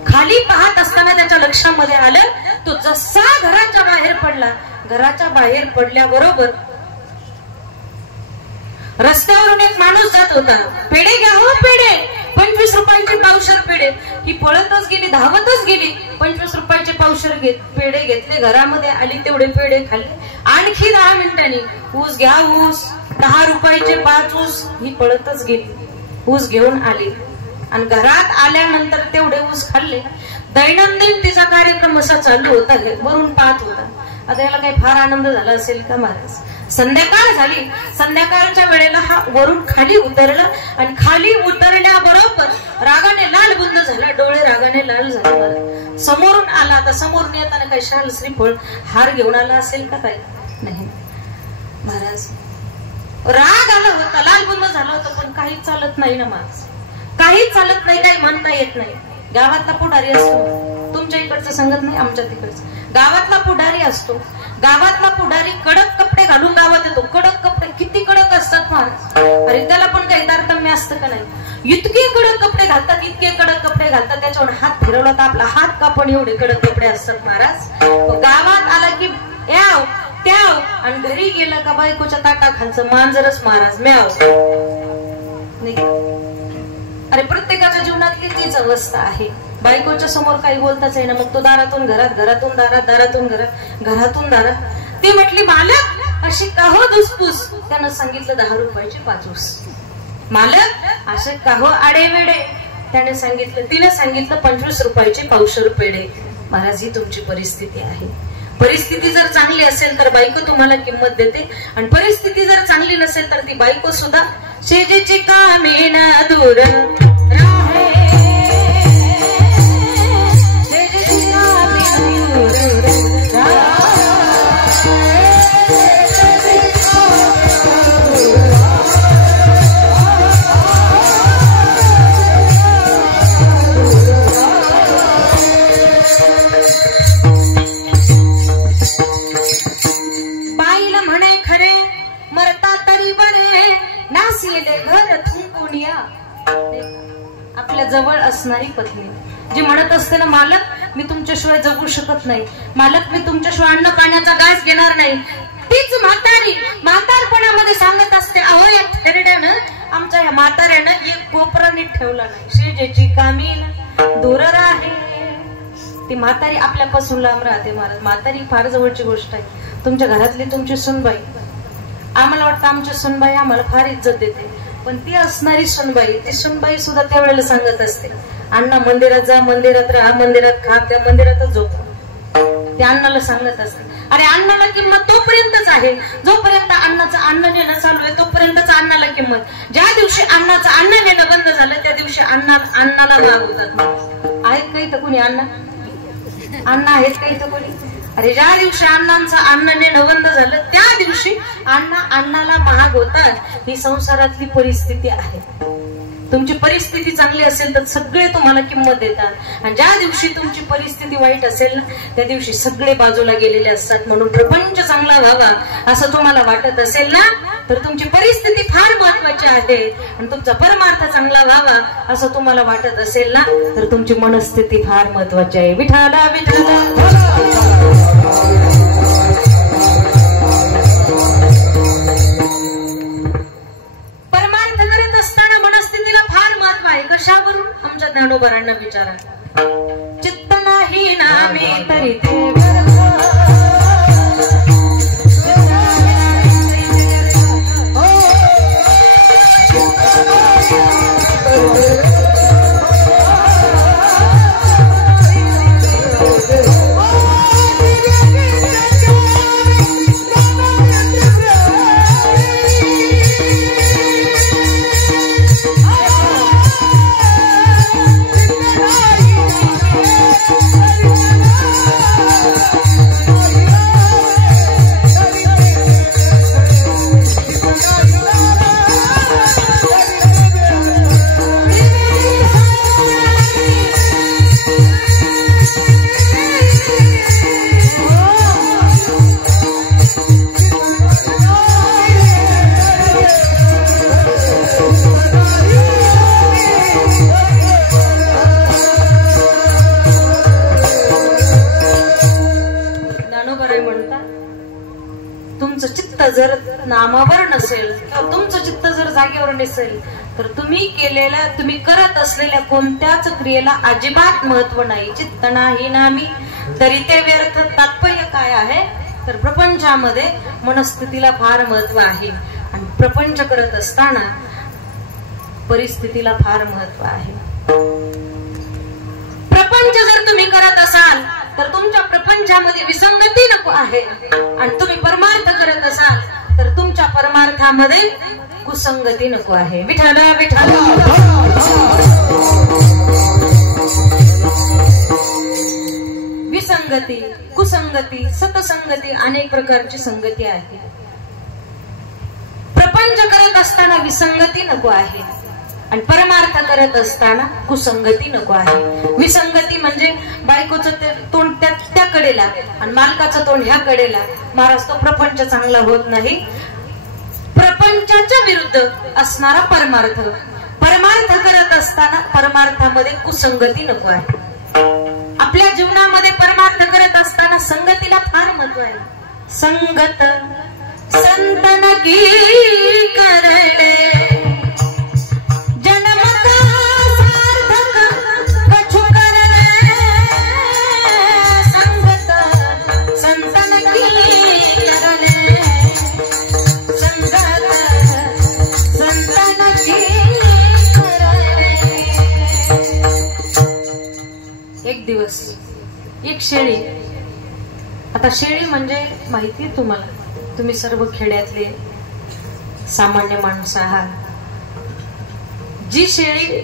खाली पाहत असताना त्याच्या लक्षामध्ये आलं, तो जसा घराच्या बाहेर पडला, घराच्या बाहेर पडल्याबरोबर रस्त्यावरून एक माणूस जात होता. पेढे घ्या हो पेढे, 25 रुपयाचे पावशर पेढे. ही पळतच गेली, धावतच गेली, 25 रुपयाचे पावशर पेढे घेतले, घरामध्ये आली, तेवढे पेढे खाल्ले. आणखी 10 मिनिटांनी ऊस घ्या ऊस, 10 रुपयाचे 5 ऊस. ही पळतच गेली, ऊस घेऊन आली आणि घरात आल्यानंतर तेवढे ऊस खाल्ले. दैनंदिन तिचा कार्यक्रम असा चालू होता, वरून पाहत होता. आता याला काही फार आनंद झाला असेल का महाराज? संध्याकाळ झाली, संध्याकाळच्या वेळेला हा वरून खाली उतरला आणि खाली उतरल्याबरोबर रागाने लाल बुंद झाला, डोळे रागाने लाल झाले. समोरून आला, आता समोरून येताना काही शाल श्रीफळ हार घेऊन आला असेल का? काय नाही महाराज, राग आला होता, लाल बुंद झाला होता, पण काही चालत नाही ना महाराज, काहीच चालत नाही, काही म्हणता येत नाही. गावातला पुढारी असतो, तुमच्या इकडचं सांगत नाही, आमच्या तिकडचं. गावातला पुढारी असतो, गावातला पुढारी कडक कपडे घालून गावात येतो. कडक कपडे किती कडक असतात महाराज, अरे त्याला पण काही तारतम्य असतं का नाही? इतके कडक कपडे घालतात, इतके कडक कपडे घालतात, त्याच्यावर हात फिरवला तर आपला हात कापण, एवढे कडक कपडे असतात महाराज. गावात आला की याव त्याव, आणि घरी गेलं का बायकोच्या ताटाखालचं मांजरच महाराज म्याव. अरे प्रत्येकाच्या जीवनातली तीच अवस्था आहे. बायकोच्या समोर काही बोलताच आहे ना, मग तो दारातून घरात, घरातून दारात, दारातून घरात, घरातून दारात. ती म्हटली मालक अशी का हो धुसफूस? त्यानं सांगितलं 10 रुपयाचे 5 ऊस. मालक असे का हो आडे वेडे? त्याने सांगितलं, तिने सांगितलं 25 रुपयाचे पावशर पेढे. महाराज, ही तुमची परिस्थिती आहे. परिस्थिती जर चांगली असेल तर बायको तुम्हाला किंमत देते, आणि परिस्थिती जर चांगली नसेल तर ती बायको सुद्धा शेजेची कामे ना दूर राहे, शेजेची कामे दूर राहे. बाईला म्हणे खरे मरता तरी बरे, नासिले घर थुंकून या. आपल्या जवळ असणारी पत्नी जी म्हणत असते ना, मालक मी तुमच्याशिवाय जगू शकत नाही, मालक मी तुमच्याशिवाय अन्न पाण्याचा घास घेणार नाही, तीच म्हातारी म्हातारपणामध्ये सांगत असते, अहो या थेरड्यानं, आमच्या या म्हाताऱ्यानं एक कोपरा नीट ठेवला नाही, शेजेची कामी दूर राहे. ती म्हातारी आपल्यापासून लांब राहते महाराज. म्हातारी फार जवळची गोष्ट आहे. तुमच्या घरातली तुमची सुनबाई, आम्हाला वाटतं आमची सुनबाई आम्हाला फार इज्जत देते, पण ती असणारी सुनबाई, ती सुनबाई सुद्धा त्यावेळेला सांगत असते, अण्णा मंदिरात जा, मंदिरात राहा, मंदिरात खा, त्या मंदिरातच झोप. त्या अण्णाला सांगत असते, अरे अण्णाला किंमत तोपर्यंतच आहे जोपर्यंत अण्णाचं अन्न नेणं चालू आहे, तोपर्यंतच अण्णाला किंमत. ज्या दिवशी अण्णाचं अन्न नेणं बंद झालं त्या दिवशी अण्णाला मागवतात. आहेत काही तर कोणी अण्णा आहेत काही तर कोणी? अरे ज्या दिवशी अण्णांचं अन्न नेणं बंद झालं त्या दिवशी अण्णाला महाग होतात. ही संसारातली परिस्थिती आहे. तुमची परिस्थिती चांगली असेल तर सगळे तुम्हाला किंमत देतात, आणि ज्या दिवशी तुमची परिस्थिती वाईट असेल ना त्या दिवशी सगळे बाजूला गेलेले असतात. म्हणून प्रपंच चांगला व्हावा असं तुम्हाला वाटत असेल ना तर तुमची परिस्थिती फार महत्वाची आहे, आणि तुमचा परमार्थ चांगला व्हावा असं तुम्हाला वाटत असेल ना तर तुमची मनस्थिती फार महत्वाची आहे. विठाला विठाला कशावरून? आमच्या ज्ञानोबारांना विचारा. चित्त नाही नामे तरी म्हणता, तुमचं चित्त जर नामावर नसेल किंवा तुमचं चित्त जर जागेवर नसेल तर तुम्ही करत असलेल्या कोणत्याच क्रियेला अजिबात महत्व नाही. चित्त नाही नामी तरी ते व्यर्थ. तात्पर्य काय आहे तर प्रपंचामध्ये मनस्थितीला फार महत्व आहे आणि प्रपंच करत असताना परिस्थितीला फार महत्व आहे. प्रपंच जर तुम्ही करत असाल तर तुमच्या प्रपंचामध्ये विसंगती नको आहे आणि तुम्ही परमार्थ करत असाल तर तुमच्या परमार्थामध्ये कुसंगती नको आहे. विठ्ठल विठ्ठल. विसंगती, कुसंगती, सतसंगती अनेक प्रकारची संगती आहे. प्रपंच करत असताना विसंगती नको आहे आणि परमार्थ करत असताना कुसंगती नको आहे. विसंगती म्हणजे बायकोचं तोंड त्या कडेला आणि मालकाचं तोंड ह्या कडेला. महाराज तो प्रपंच चांगला होत नाही. प्रपंचाच्या विरुद्ध असणारा परमार्थ, परमार्थ करत असताना परमार्थामध्ये कुसंगती नको आहे. आपल्या जीवनामध्ये परमार्थ करत असताना संगतीला फार महत्व आहे. संगत संतन की करणे दिवस एक शेळी. आता शेळी म्हणजे माहिती तुम्हाला, तुम्ही सर्व खेड्यातले सामान्य माणसं आहात. जी शेळी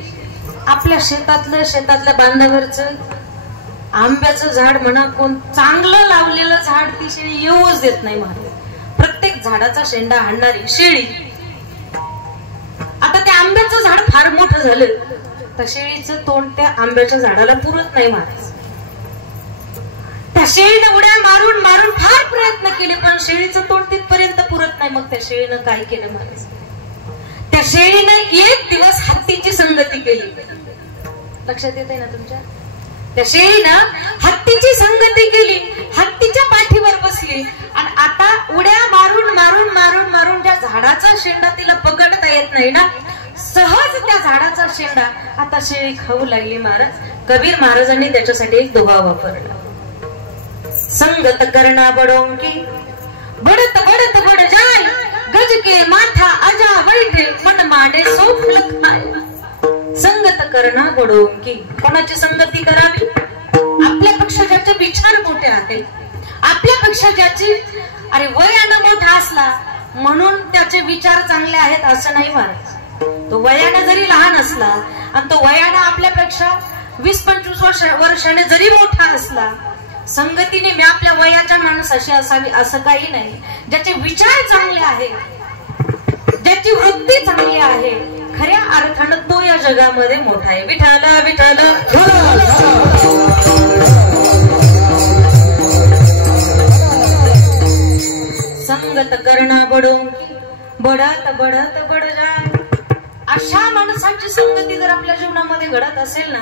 आपल्या शेतातल्या बांधावरचं आंब्याचं झाड म्हणा, कोण चांगलं लावलेलं झाड ती शेळी येऊच देत नाही. महाराज प्रत्येक झाडाचा शेंडा हाणणारी शेळी. आता त्या आंब्याचं झाड फार मोठं झालं तर शेळीचं तोंड त्या आंब्याच्या झाडाला पुरत नाही. महाराज त्या शेळीनं उड्या मारून मारून फार प्रयत्न केले पण शेळीचं तोंड तिथपर्यंत पुरत नाही. मग त्या शेळीनं काय केलं महाराज, त्या शेळीनं एक दिवस हत्तीची संगती केली. लक्षात येत आहे ना तुमच्या? त्या शेळीनं हत्तीची संगती केली, हत्तीच्या पाठीवर बसली आणि आता उड्या मारून मारून मारून मारून त्या झाडाचा शेंडा तिला पकडता येत नाही ना, सहज त्या झाडाचा शेंडा आता शेळी खाऊ लागली. महाराज कबीर महाराजांनी त्याच्यासाठी एक दोहा वापरला. संगत करना बडोंकी बडत बडत बड जाय, गज के माथा अजा बैठे मन माने सोफल खाय. संगत करना बडोंकी. कोणाची संगती करावी? आपल्यापेक्षा ज्याचे विचार मोठे आहेत, आपल्यापेक्षा ज्याची वयानं मोठा असला म्हणून त्याचे विचार चांगले आहेत असं नाही महाराज. तो वयाने जरी लहान असला आणि तो वयाने आपल्यापेक्षा 20-25 वर्षाने जरी मोठा असला, संगतीने मी आपल्या वयाच्या माणसाशी असावी असं काही नाही. ज्याचे विचार चांगले आहेत, ज्याची वृत्ती चांगली आहे, खऱ्या अर्थानं तो या जगामध्ये मोठा आहे. विठ्ठल विठ्ठल. संगत करणा बडोंकी बडत बडत बड जाय. अशा माणसाची संगती जर आपल्या जीवनामध्ये घडत असेल ना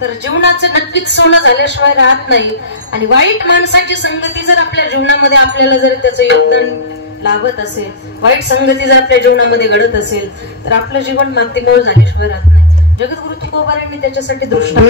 तर जीवनाचं नक्कीच सोनं झाल्याशिवाय राहत नाही. आणि वाईट माणसाची संगती जर आपल्या जीवनामध्ये आपल्याला जर त्याचं योगदान लाभत असेल, वाईट संगती जर आपल्या जीवनामध्ये घडत असेल तर आपलं जीवन मातीमोल झाल्याशिवाय राहत नाही. जगद्गुरु तुकोबारांनी त्याच्यासाठी दृष्टांत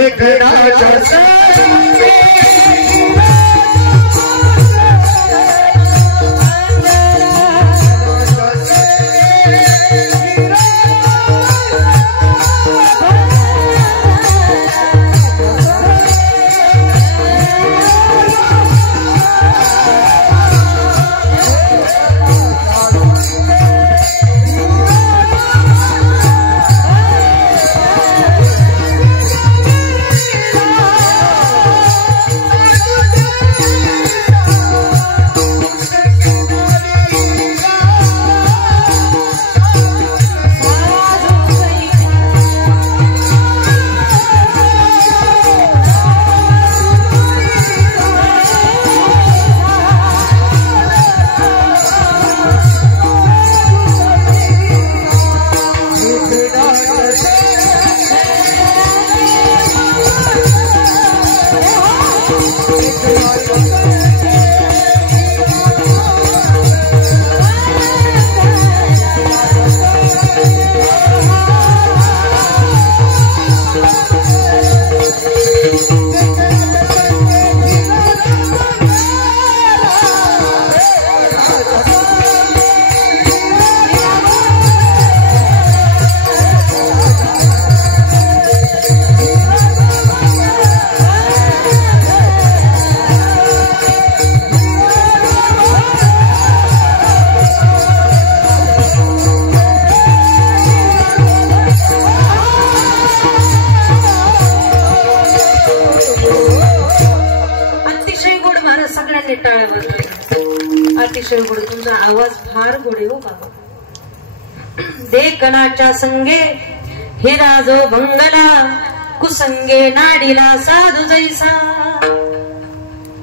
अतिशय गोड, तुमचा आवाज फार गोड आहे हो बाबा. देखणाच्या संगे हिरा जो भंगला, कुसंगे नाडीला साधू जैसा.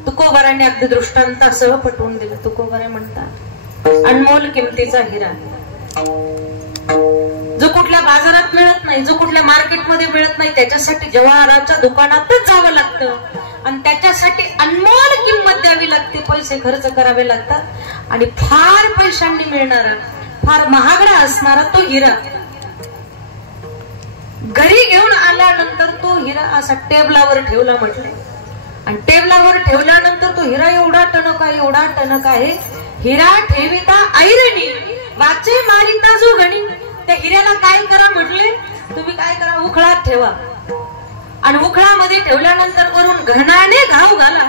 तुकोबारांनी अगदी दृष्टांतासह पटवून दिलं. तुकोबारा म्हणतात अनमोल किमतीचा हिरा जो कुठल्या बाजारात मिळत नाही, जो कुठल्या मार्केटमध्ये मिळत नाही, त्याच्यासाठी जवाहराच्या दुकानातच जावं लागतं आणि त्याच्यासाठी अनमोल किंमत द्यावी लागते, पैसे खर्च करावे लागतात आणि फार पैशांनी मिळणारा, फार महागडा असणारा तो हिरा घरी घेऊन आल्यानंतर तो हिरा असा टेबलावर ठेवला म्हटले. आणि टेबलावर ठेवल्यानंतर तो हिरा एवढा टणक आहे, एवढा टणक आहे. हिरा ठेविता ऐरणी, वाचे मारिता जो गणी. त्या हिऱ्याला काय करा म्हटले, तुम्ही काय करा, उखळात ठेवा आणि उखळामध्ये ठेवल्यानंतर वरून घणाने घाव घाला.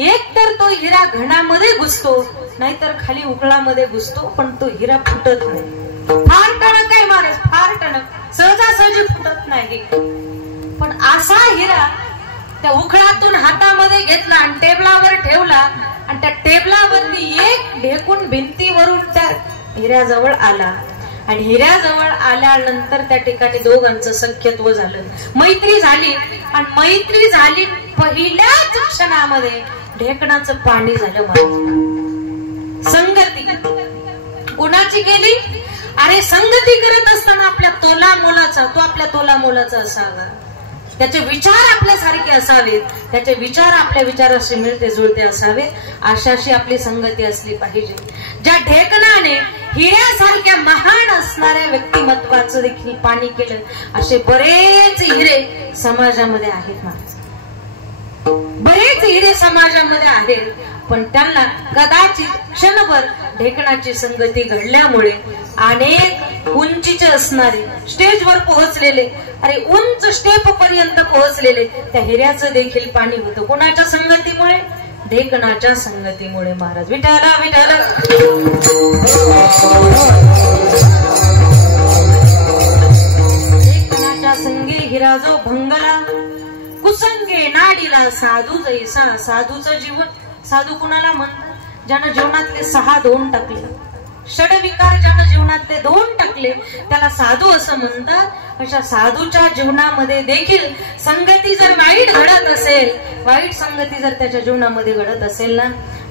एक तर तो हिरा घणामध्ये घुसतो, नाहीतर खाली उखळामध्ये घुसतो, पण तो हिरा फुटत नाही. फार टणक आहे महाराज, फार टणक, सहजासहजी फुटत नाही. पण असा हिरा त्या उखळातून हातामध्ये घेतला आणि टेबलावर ठेवला आणि त्या टेबलावरती एक ढेकून भिंतीवरून त्या हिऱ्याजवळ आला आणि हिऱ्याजवळ आल्यानंतर त्या ठिकाणी दोघांचं सख्यत्व झालं, मैत्री झाली. आणि मैत्री झाली पहिल्याच क्षणामध्ये ढेकणाचं पाणी झालं महाराज. संगती कुणाची केली? अरे संगती करत असताना आपल्या तोला मोलाचा, तो आपल्या तोला मोलाचा असावा, त्याचे विचार आपल्यासारखे असावेत, त्याचे विचार आपल्या विचाराशी मिळते जुळते असावे, अशाशी आपली संगती असली पाहिजे. ज्या ढेकणाने हिऱ्यासारख्या महान असणाऱ्या व्यक्तिमत्वाचं देखील पाणी केलं, असे बरेच हिरे समाजामध्ये आहेत महाराज, बरेच हिरे समाजामध्ये आहेत. पण त्यांना कदाचित क्षणभर ढेकणाची संगती घडल्यामुळे अनेक उंचीचे असणारे, स्टेजवर पोहोचलेले, अरे उंच स्टेप पर्यंत पोहोचलेले त्या हिऱ्याचं देखील पाणी होतं. कोणाच्या संगतीमुळे? ढेकणाच्या संगतीमुळे महाराज. विठाला विठाला. ढेकणाच्या संगे हिरा जो भंगला, कुसंगे नाडीला साधू जैसा. साधूचं जीवन, साधू कुणाला म्हणतात? ज्यानं जीवनातले 6 दोन टाकले, षडविकार ज्यानं जीवनातले 2 टाकले त्याला साधू असं म्हणतात. अशा साधूच्या जीवनामध्ये देखील संगती जर वाईट घडत असेल, वाईट संगती जर त्याच्या जीवनामध्ये घडत असेल ना,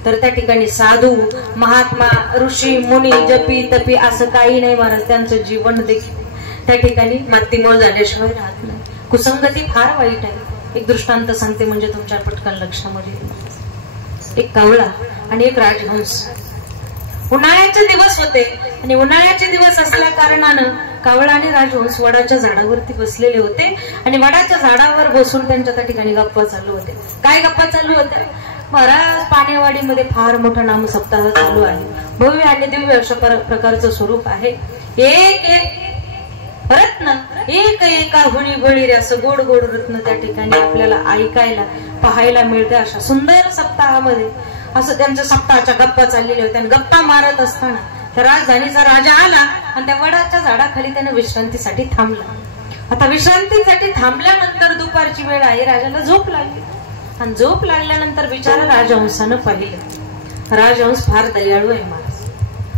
तर त्या ठिकाणी साधू, महात्मा, ऋषी, मुनी, जपी तपी असं काही नाही महाराज. त्यांचं जीवन देखील त्या ठिकाणी मातीमोल झाल्याशिवाय राहत नाही. कुसंगती फार वाईट आहे. एक दृष्टांत सांगते म्हणजे तुमच्या पटकन लक्षामध्ये येईल. एक कावळा आणि एक राजहंस. उन्हाळ्याचे दिवस होते आणि उन्हाळ्याचे दिवस असल्या कारणानं कावळा आणि राजहंस वडाच्या झाडावरती बसलेले होते आणि वडाच्या झाडावर बसून त्यांच्या त्या ठिकाणी गप्पा चालू होते. काय गप्पा चालू होत्या? महाराज पाणेवाडीमध्ये फार मोठा नाम सप्ताह चालू आहे, भव्य आणि दिव्य अशा प्रकारचं स्वरूप आहे. एक एक रत्न, एक एका हुणी बळी असं गोड गोड रत्न त्या ठिकाणी आपल्याला ऐकायला पाहायला मिळते. अशा सुंदर सप्ताहामध्ये असं त्यांच्या सप्ताहाच्या गप्पा चाललेल्या होत्या. गप्पा मारत असताना त्या राजधानीचा राजा आला आणि त्या वडाच्या झाडाखाली त्याने विश्रांतीसाठी थांबला. आता विश्रांतीसाठी थांबल्यानंतर दुपारची वेळ आहे, राजाला झोप लागली आणि झोप लागल्यानंतर बिचारा राजहंसानं पाहिलं. राजहंस फार दयाळू आहे महाराज.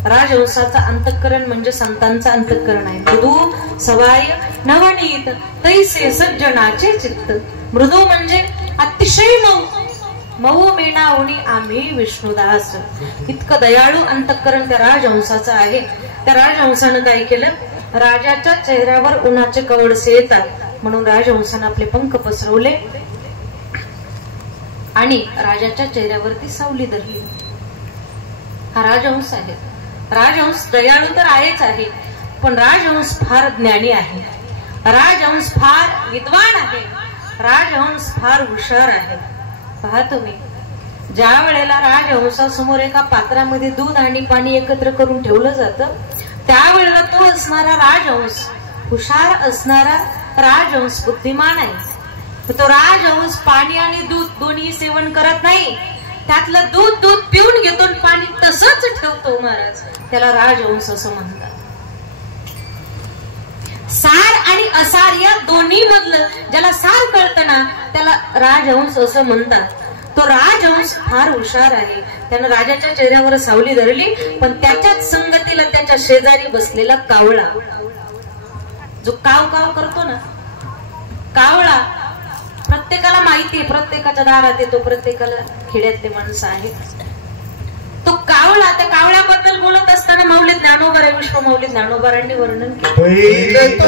राजहंसाचं अंतःकरण म्हणजे संतांचं अंतःकरण आहे. मृदू सवाय नवनीत तैसे सज्जनाचे चित्त. मृदू म्हणजे अतिशय मऊ, मऊ मेणावणी आम्ही विष्णुदास. इतकं दयाळू अंतःकरण त्या राजहंसाचं आहे. त्या राजहंसानं काय केलं? राजाच्या चेहऱ्यावर उन्हाचे कवडसे येतात म्हणून राजहंसानं आपले पंख पसरवले आणि राजाच्या चेहऱ्यावरती सावली धरली. हा राजहंस आहे. राजहंस दयाळू तर आहेच आहे, पण राजहंस फार ज्ञानी आहे, राजहंस फार विद्वान आहे, राजहंस फार हुशार आहे. पहा तुम्ही, ज्या वेळेला राजहंसासमोर एका पात्रामध्ये दूध आणि पाणी एकत्र करून ठेवलं जातं, त्यावेळेला तो असणारा राजहंस, हुशार असणारा राजहंस, बुद्धिमान आहे. तो राजहंस पाणी आणि दूध दोन्ही सेवन करत नाही, त्यातलं दूध पिऊन घेतो, पाणी तसंच ठेवतो महाराज. त्याला राजहंस असं म्हणतात. सार आणि असार या दोन्ही मधलं ज्याला सार कळतं ना, त्याला राजहंस असं म्हणतात. तो राजहंस फार हुशार आहे. त्यानं राजाच्या चेहऱ्यावर सावली धरली, पण त्याच्याच संगतीला त्याच्या शेजारी बसलेला कावळा, जो काव काव करतो ना, कावळा प्रत्येकाला माहिती, प्रत्येकाच्या दारात येतो, प्रत्येकाला खेड्यातले माणसं आहेत. तो कावळा, त्या कावळ्याबद्दल बोलत असताना माऊली ज्ञानोबा, विश्व माऊली ज्ञानोबारांनी वर्णन केलं.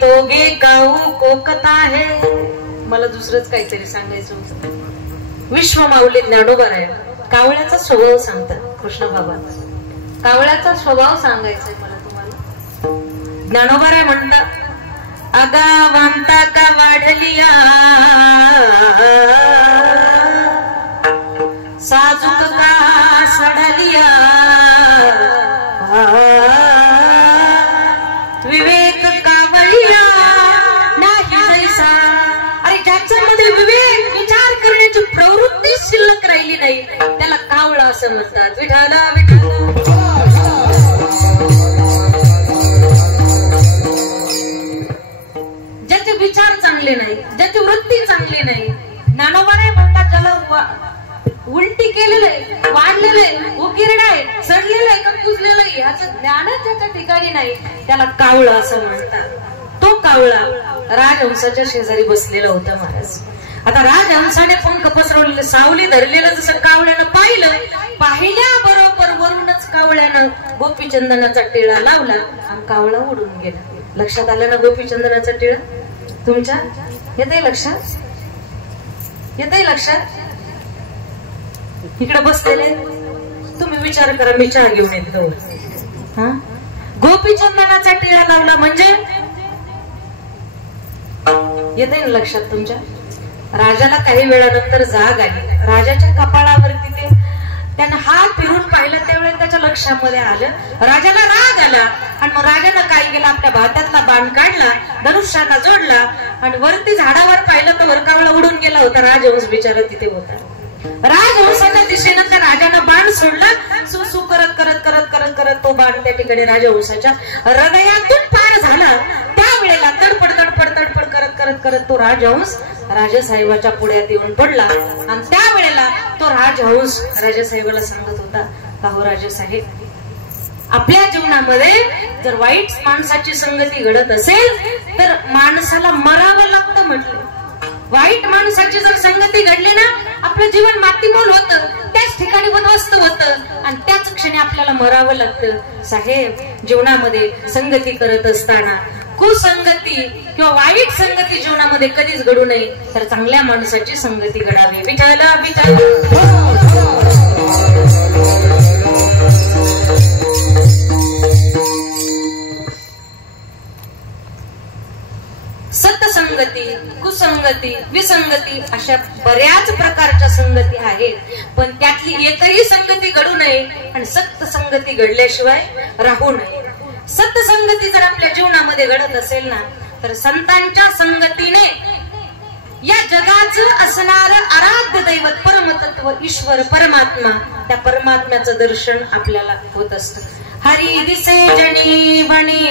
तो गे गाऊ कोकता आहे. मला दुसरंच काहीतरी सांगायचं होतं. विश्व माऊली ज्ञानोबा आहे, कावळ्याचा स्वभाव सांगतात कृष्ण बाबा. कावळ्याचा स्वभाव सांगायचंय मला तुम्हाला. ज्ञानोबा राय म्हणतात, अगावांता का वाढलिया साजूक का सडलिया विवेक कावळिया नाही जैसा. अरे ज्याच्यामध्ये विवेक विचार करण्याची प्रवृत्ती शिल्लक राहिली नाही त्याला कावळा असं म्हणतात. विठाला ज्याचे विचार चांगले नाही, ज्याची वृत्ती चांगली नाही, ज्ञानोबा नाही म्हणतात ज्याला उलटी केलेलं आहे, वाढलेलं आहे, उकिरडा आहे, चढलेलं आहे का कुजलेलं आहे याचं ज्ञानच ज्याच्या ठिकाणी नाही त्याला कावळा असं म्हणतात. तो कावळा राजहंसाच्या शेजारी बसलेला होता महाराज. आता राजहंसाने पंख पसरवलेले, सावली धरलेलं जसं कावळ्यानं पाहिलं, पाहिल्याबरोबर वरूनच कावळ्यानं गोपीचंदनाचा टिळा लावला आणि कावळा उडून गेला. लक्षात आलं ना गोपीचंदनाचा टिळा तुमच्या? येतंय लक्षात? येतंय लक्षात? इकडे बसलेले तुम्ही विचार करा, मी चहा घेऊन येतो. गोपीचंदनाचा टिळा लावला म्हणजे येते ना लक्षात तुमच्या? राजाला काही वेळानंतर जाग आली. राजाच्या कपाळावरती ते त्यानं हात फिरून पाहिलं त्यावेळेस त्याच्या लक्षामध्ये आलं. राजाला राग आला आणि मग राजानं काय केलं, आपल्या भात्यातला बाण काढला, धनुष्याला जोडला आणि वरती झाडावर पाहिलं तर वरकावळा उडून गेला होता. राजहंस बिचारा तिथे होता. राजहंसाच्या दिशेनं त्या राजानं बाण सोडला. सुसू करत करत करत करत करत तो बाण त्या ठिकाणी राजहंसाच्या हृदयातून पार झाला. त्यावेळेला तडपड तडपड तडपड करत करत करत तो राजहंस राजासाहेबाच्या पुढ्यात येऊन पडला आणि त्यावेळेला तो राजहंस राजासाहेबाला सांगत होता, का हो राजासाहेब, आपल्या जीवनामध्ये जर वाईट माणसाची संगती घडत असेल तर माणसाला मरावं लागतं म्हटलं. वाईट माणसाची जर संगती घडली ना आपलं जीवन मातीमोल होतं, त्याच ठिकाणी उद्ध्वस्त होतं आणि त्याच क्षणी आपल्याला मरावं लागतं. साहेब, जीवनामध्ये संगती करत असताना कुसंगती किंवा वाईट संगती जीवनामध्ये कधीच घडू नये, तर चांगल्या माणसाची संगती घडावी. विचारला सतसंगती, कुसंगती, विसंगती अशा बऱ्याच प्रकारच्या संगती आहेत, पण त्यातली एकही संगती घडू नये आणि सत्संगती घडल्याशिवाय राहू नये. सत्संगती जर आपल्या जीवनामध्ये घडत असेल ना तर संतांच्या संगतीने या जगाचं असणारं आराध्य दैवत परमतत्व ईश्वर परमात्मा, त्या परमात्म्याचं दर्शन आपल्याला होत असतं. हरी दिसे जनी बणी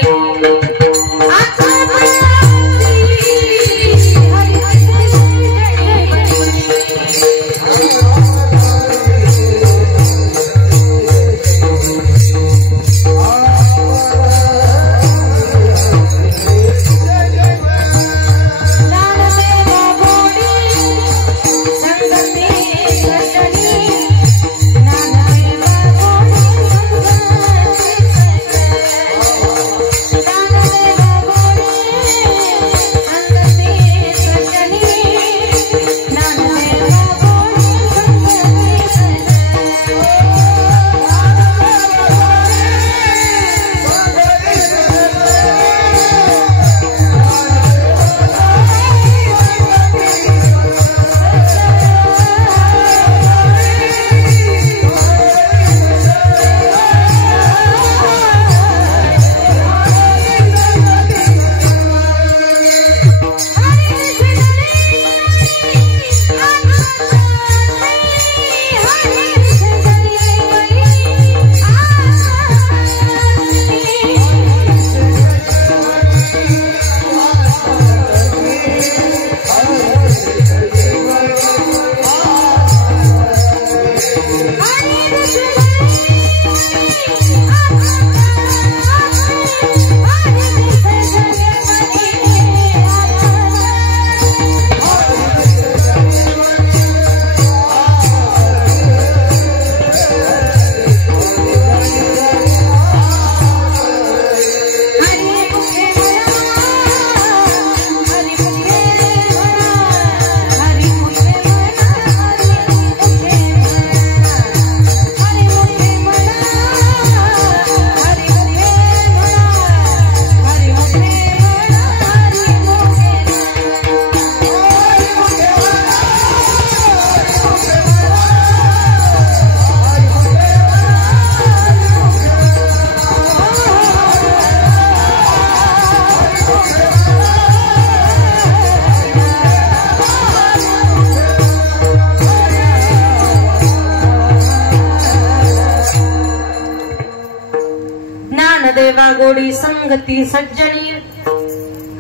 गोडी संगती सज्जनी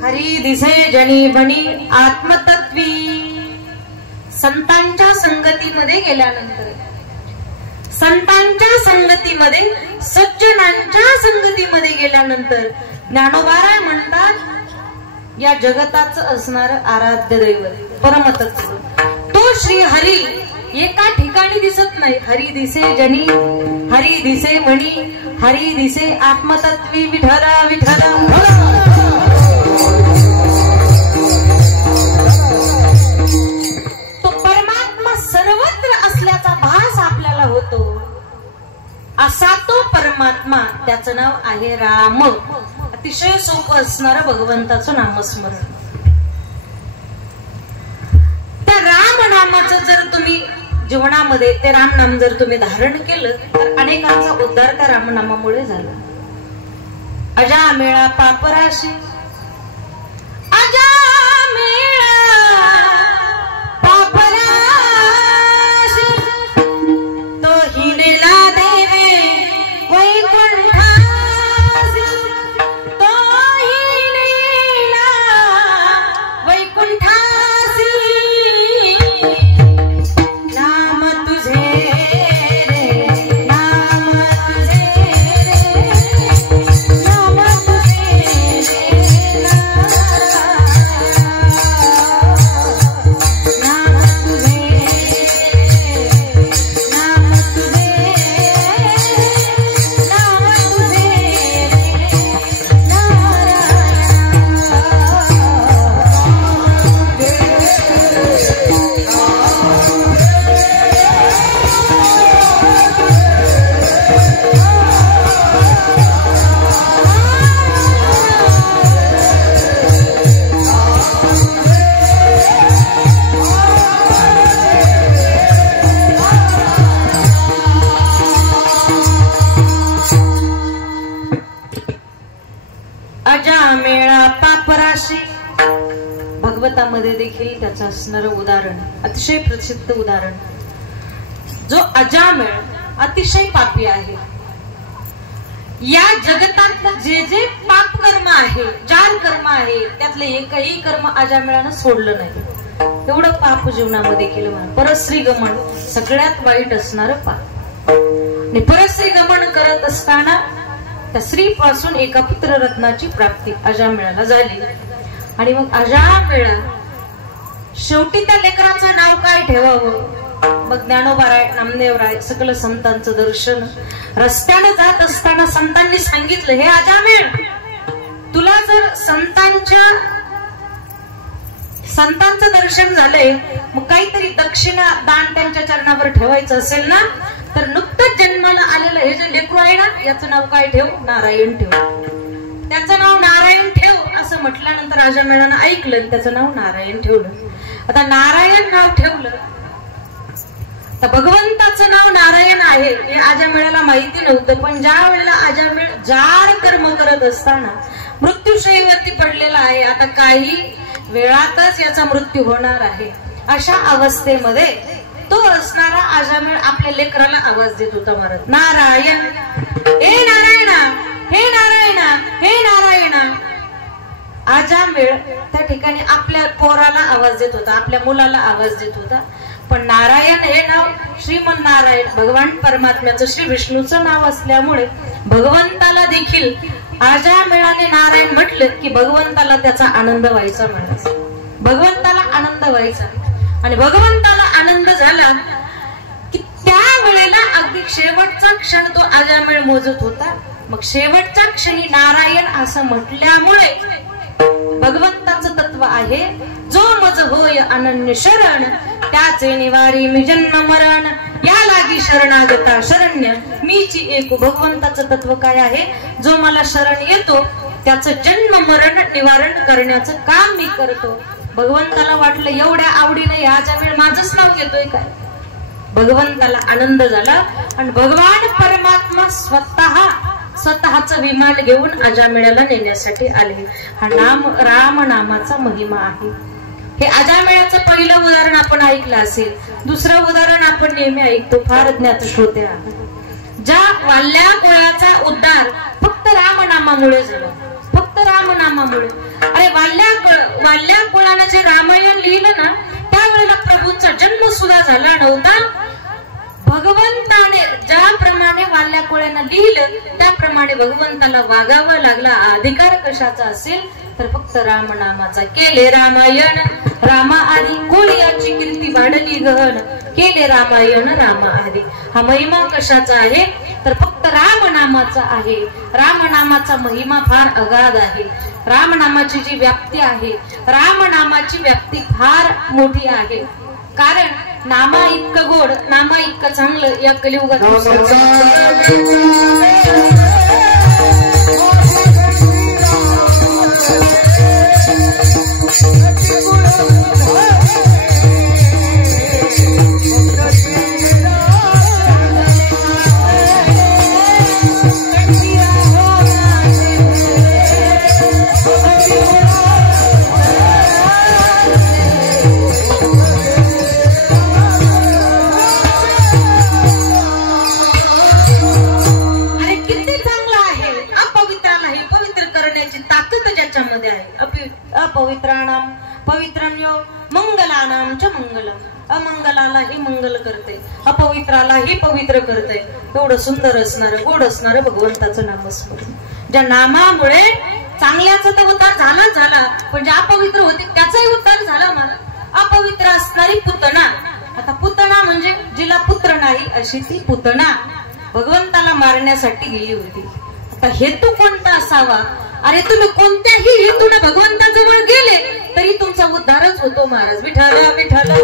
हरी दिसे जनी बनी आत्मतत्वी. संतांच्या संगतीमध्ये गेल्यानंतर, संतांच्या संगतीमध्ये, सज्जनांच्या संगतीमध्ये गेल्यानंतर ज्ञानोबाराय म्हणतात या जगताचं असणार आराध्य दैवत परमतत्व तो श्री हरी एका ठिकाणी दिसत नाही. हरी दिसे जनी हरी दिसे मणी हरी दिसे आत्मतत्वी विठला विठला. तो परमात्मा सर्वत्र असल्याचा भास आपल्याला होतो. असा तो परमात्मा, त्याचं नाव आहे राम. अतिशय सोपं असणारं भगवंताचं नामस्मरण. त्या राम नामाचं जर तुम्ही जीवनामध्ये ते राम नाम जर तुम्ही धारण केलं तर अनेकांचा उद्धार त्या रामनामामुळे झाला. अजामेळा पापराशी अजामेळा पापराशी तो हिनेला देवे वैकुंठासी तो हिनेला वैकुंठासी. नाम तुझे रे नाम तुझे रे नाम तुझे रे नाम तुझे नाम तुझे नाम तुझे अजामेळा पापराशी. भगवतामध्ये देखील त्याचं असणारं उदाहरण, अतिशय प्रसिद्ध उदाहरण. जो अजामेळ अतिशय पापी आहे. या जगतातलं जे जे पाप कर्म आहे, जार कर्म आहे, त्यातले एकही कर्म अजामेळानं सोडलं नाही. एवढं पाप जीवनामध्ये केलं म्हणा. परस्त्री गमन सगळ्यात वाईट असणारं पाप. आणि परस्त्री गमन करत असताना त्या स्त्री पासून एका पुत्ररत्नाची प्राप्ती अजामेळाला झाली. आणि मग अजामेळा शेवटी त्या लेकराचं नाव काय ठेवावं. मग ज्ञानोबाराय नामदेवराय सकल संतांचं दर्शन रस्त्याने जात असताना संतांनी सांगितलं, हे अजामेळ, तुला जर संतांचं दर्शन झालंय, मग काहीतरी दक्षिणा दान त्यांच्या चरणावर ठेवायचं असेल ना, तर नुकतंच जन्माला आलेलं हे जे लेकरू आहे ना, याचं नाव काय ठेव, नारायण ठेव. त्याचं नाव नारायण ठेव असं म्हटल्यानंतर अजामेळानं ऐकलं, त्याचं नाव नारायण ठेवलं. आता नारायण नाव ठेवलं तर भगवंताचं नाव नारायण आहे हे अजामेळाला माहिती नव्हतं. पण ज्या वेळेला अजामेळ जार कर्म करत असताना मृत्यूशयीवरती पडलेला आहे, आता काही वेळातच याचा मृत्यू होणार आहे, अशा अवस्थेमध्ये तो असणारा अजामेळ आपल्या लेकराला आवाज देत होता मारत, नारायण, हे नारायणा, हे नारायणा, हे नारायणा. अजामेळ त्या ठिकाणी आपल्या पोराला आवाज देत होता, आपल्या मुलाला आवाज देत होता. पण नारायण हे नाव श्रीमन नारायण भगवान परमात्म्याचं श्री विष्णूचं नाव असल्यामुळे भगवंताला देखील अजामेळाने नारायण म्हटलं की भगवंताला त्याचा आनंद व्हायचा. महाराज, भगवंताला आनंद व्हायचा. आणि भगवंताला आनंद झाला की त्या वेळेला अगदी शेवटचा क्षण तो अजामेळ मोजत होता. मग शेवटच्या क्षणी नारायण असं म्हटल्यामुळे भगवंताचं तत्व आहे, जो मज होय अनन्य शरण, त्याचे निवारी मी जन्म मरण, या लागी शरणागता शरण्य मीची एक. भगवंताचं तत्व काय आहे, जो मला शरण येतो त्याचं जन्म मरण निवारण करण्याचं काम मी करतो. भगवंताला वाटलं एवढ्या आवडीने अजामेळ माझंच नाव घेतोय काय. भगवंताला आनंद झाला आणि भगवान परमात्मा स्वतःच विमान घेऊन अजामेळाला नेण्यासाठी आले. हा नाम राम नामाचा महिमा आहे. हे अजामेळाचं पहिलं उदाहरण आपण ऐकलं असेल. दुसरं उदाहरण आपण नेहमी ऐकतो, फार ज्ञात श्रोते आहे. ज्या वाल्या कुळाचा उद्धार फक्त फक्त रामनामामुळे झालं, फक्त रामनामामुळे. अरे वाल्या कुळानं जे रामायण लिहिलं ना, त्यावेळेला प्रभूंचा जन्म सुद्धा झाला नव्हता. भगवंताने ज्याप्रमाणे वाल्या कोळ्यांना लिहिलं त्याप्रमाणे भगवंताला वागावं लागला. अधिकार कशाचा असेल तर फक्त रामनामाचा. केले रामायण रामा आधी, कोळ्याची कीर्ती वाढली गहन. केले रामायण रामा आधी. हा महिमा कशाचा आहे तर फक्त रामनामाचा आहे. रामनामाचा महिमा फार अगाध आहे. रामनामाची जी व्याप्ती आहे, रामनामाची व्याप्ती फार मोठी आहे. कारण नामा इतकं गोड, नामा इतकं चांगलं या कलियुगात अपवित्राणाम पवित्रम्यो मंगलानाम च मंगलम. अमंगलालाही मंगल करते, अपवित्रालाही पवित्र करते. एवढं सुंदर असणारं, गोड असणारं भगवंताचं नामस्मरण. ज्या नामामुळे चांगल्याचा तर उद्धार झाला, पण ज्या अपवित्र होते त्याचाही उद्धार झाला. मला अपवित्र असणारी पुतना. आता पुतना म्हणजे जिला पुत्र नाही अशी ती पुतना भगवंताला मारण्यासाठी गेली होती. आता हेतू कोणता असावा? अरे तुम्ही कोणत्याही हेतूने भगवंताजवळ गेले तरी तुमचा उद्धारच होतो महाराज. विठाला विठाला.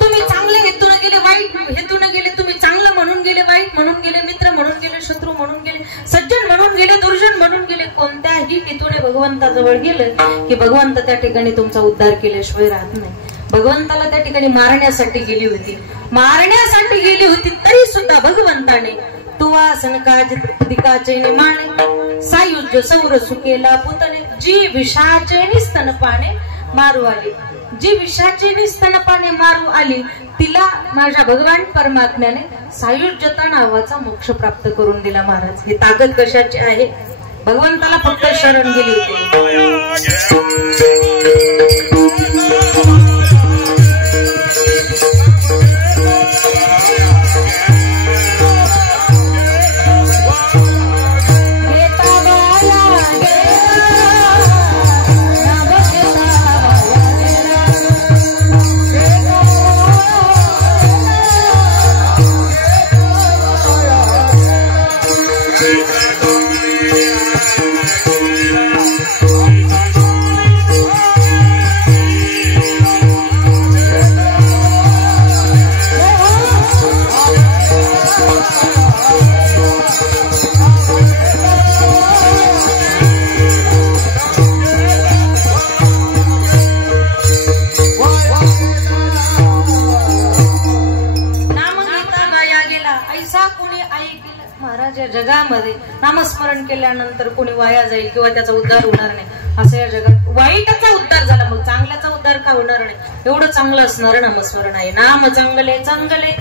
तुम्ही चांगल्या हेतूने गेले, वाईट हेतूने गेले, तुम्ही चांगलं म्हणून गेले, वाईट म्हणून गेले, मित्र म्हणून गेले, शत्रू म्हणून गेले, सज्जन म्हणून गेले, दुर्जन म्हणून गेले, कोणत्याही हेतूने भगवंताजवळ गेलं की भगवंत त्या ठिकाणी तुमचा उद्धार केल्याशिवाय राहत नाही. भगवंताला त्या ठिकाणी मारण्यासाठी गेली होती, मारण्यासाठी गेली होती, तरी सुद्धा भगवंताने तुवा सनकाजिकाचे माने सायुज्य सौर सुकेला पुतने. जी विषाचे स्तनपाने मारू आली, जी विषाचे स्तनपाने मारू आली, तिला माझ्या भगवान परमात्म्याने सायुज्यता नावाचा मोक्ष प्राप्त करून दिला महाराज. ही ताकद कशाची आहे? भगवंताला फक्त शरण गेली होती. जगामध्ये नामस्मरण केल्यानंतर कोणी वाया जाईल किंवा त्याचा उद्धार होणार नाही असं या जगात. वाईटाचा उद्धार झाला, मग चांगल्याचा उद्धार का होणार नाही? एवढं चांगलं असणारं नामस्मरण आहे. नाम चांगले चांगले.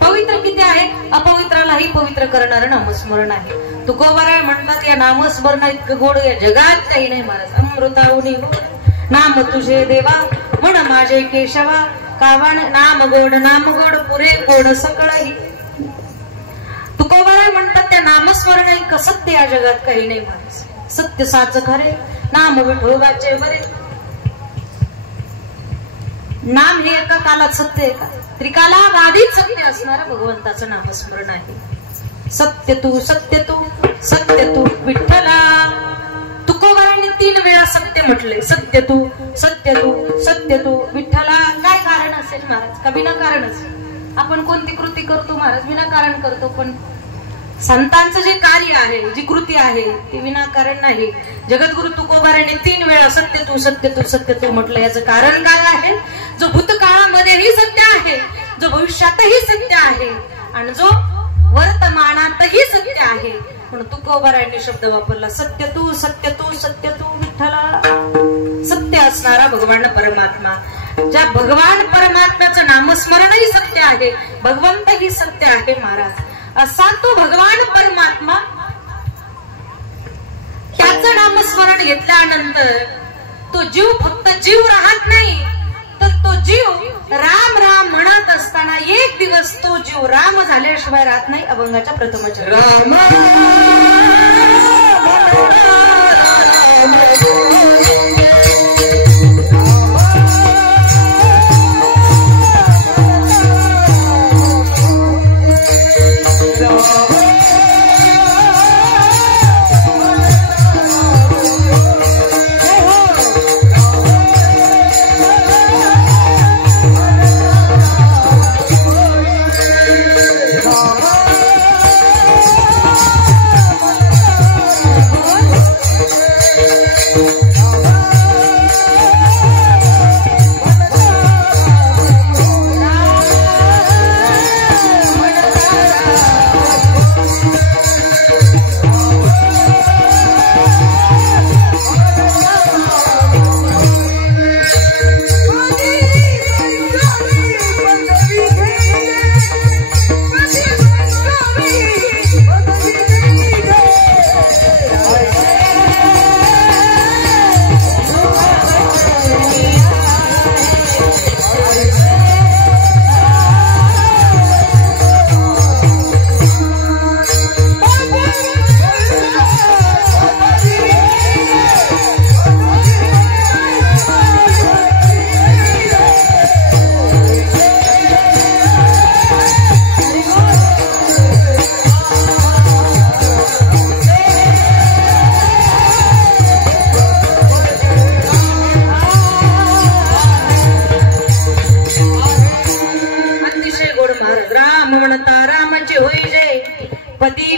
पवित्र किती आहे? अपवित्रालाही पवित्र करणारं नामस्मरण आहे. तुकोबाराय म्हणतात या नामस्मरण इतकं गोड या जगात काही नाही महाराज. अमृताहुनी गोड नाम तुझे देवा, म्हण माझे केशवा, कावण नाम गोड पुरे गोड सकळही. तुकोबाराय म्हणतात त्या नामस्मरण इतकं सत्य या जगात काही नाही महाराज. सत्य साच खरे नाम विठोबाचे बरे. नाम हे एका कालात सत्य आहे का? त्रिकालात आधीच सत्य असणारं भगवंताचं नामस्मरण आहे. सत्य तू सत्य तू सत्य तू विठ्ठला. तुकोबारांनी 3 वेळा सत्य म्हटले. सत्य तू सत्य तू सत्य तू विठ्ठला. काय कारण असेल महाराज? का विनाकारणच? आपण कोणती कृती करतो महाराज? विनाकारण करतो. पण संतांचं जे कार्य आहे, जी कृती आहे ती विनाकारण नाही. जगद्गुरु तुकोबारांनी 3 वेळा सत्य तू सत्य तू सत्य तू म्हटलं. याचं कारण काय आहे? जो भूतकाळामध्येही सत्य आहे, जो भविष्यातही सत्य आहे आणि जो वर्तमानातही सत्य आहे. म्हणून तुकोबारांनी शब्द वापरला सत्य तू सत्य तू सत्य तू विठ्ठला. सत्य असणारा भगवान परमात्मा. ज्या भगवान परमात्म्याचं नामस्मरणही सत्य आहे, भगवंतही सत्य आहे महाराज, असा तो भगवान परमात्मा, त्याचं नामस्मरण घेतल्यानंतर तो जीव फक्त जीव राहत नाही, तर तो जीव राम राम म्हणत असताना एक दिवस तो जीव राम झाल्याशिवाय राहत नाही. अभंगाच्या प्रथमच्या राम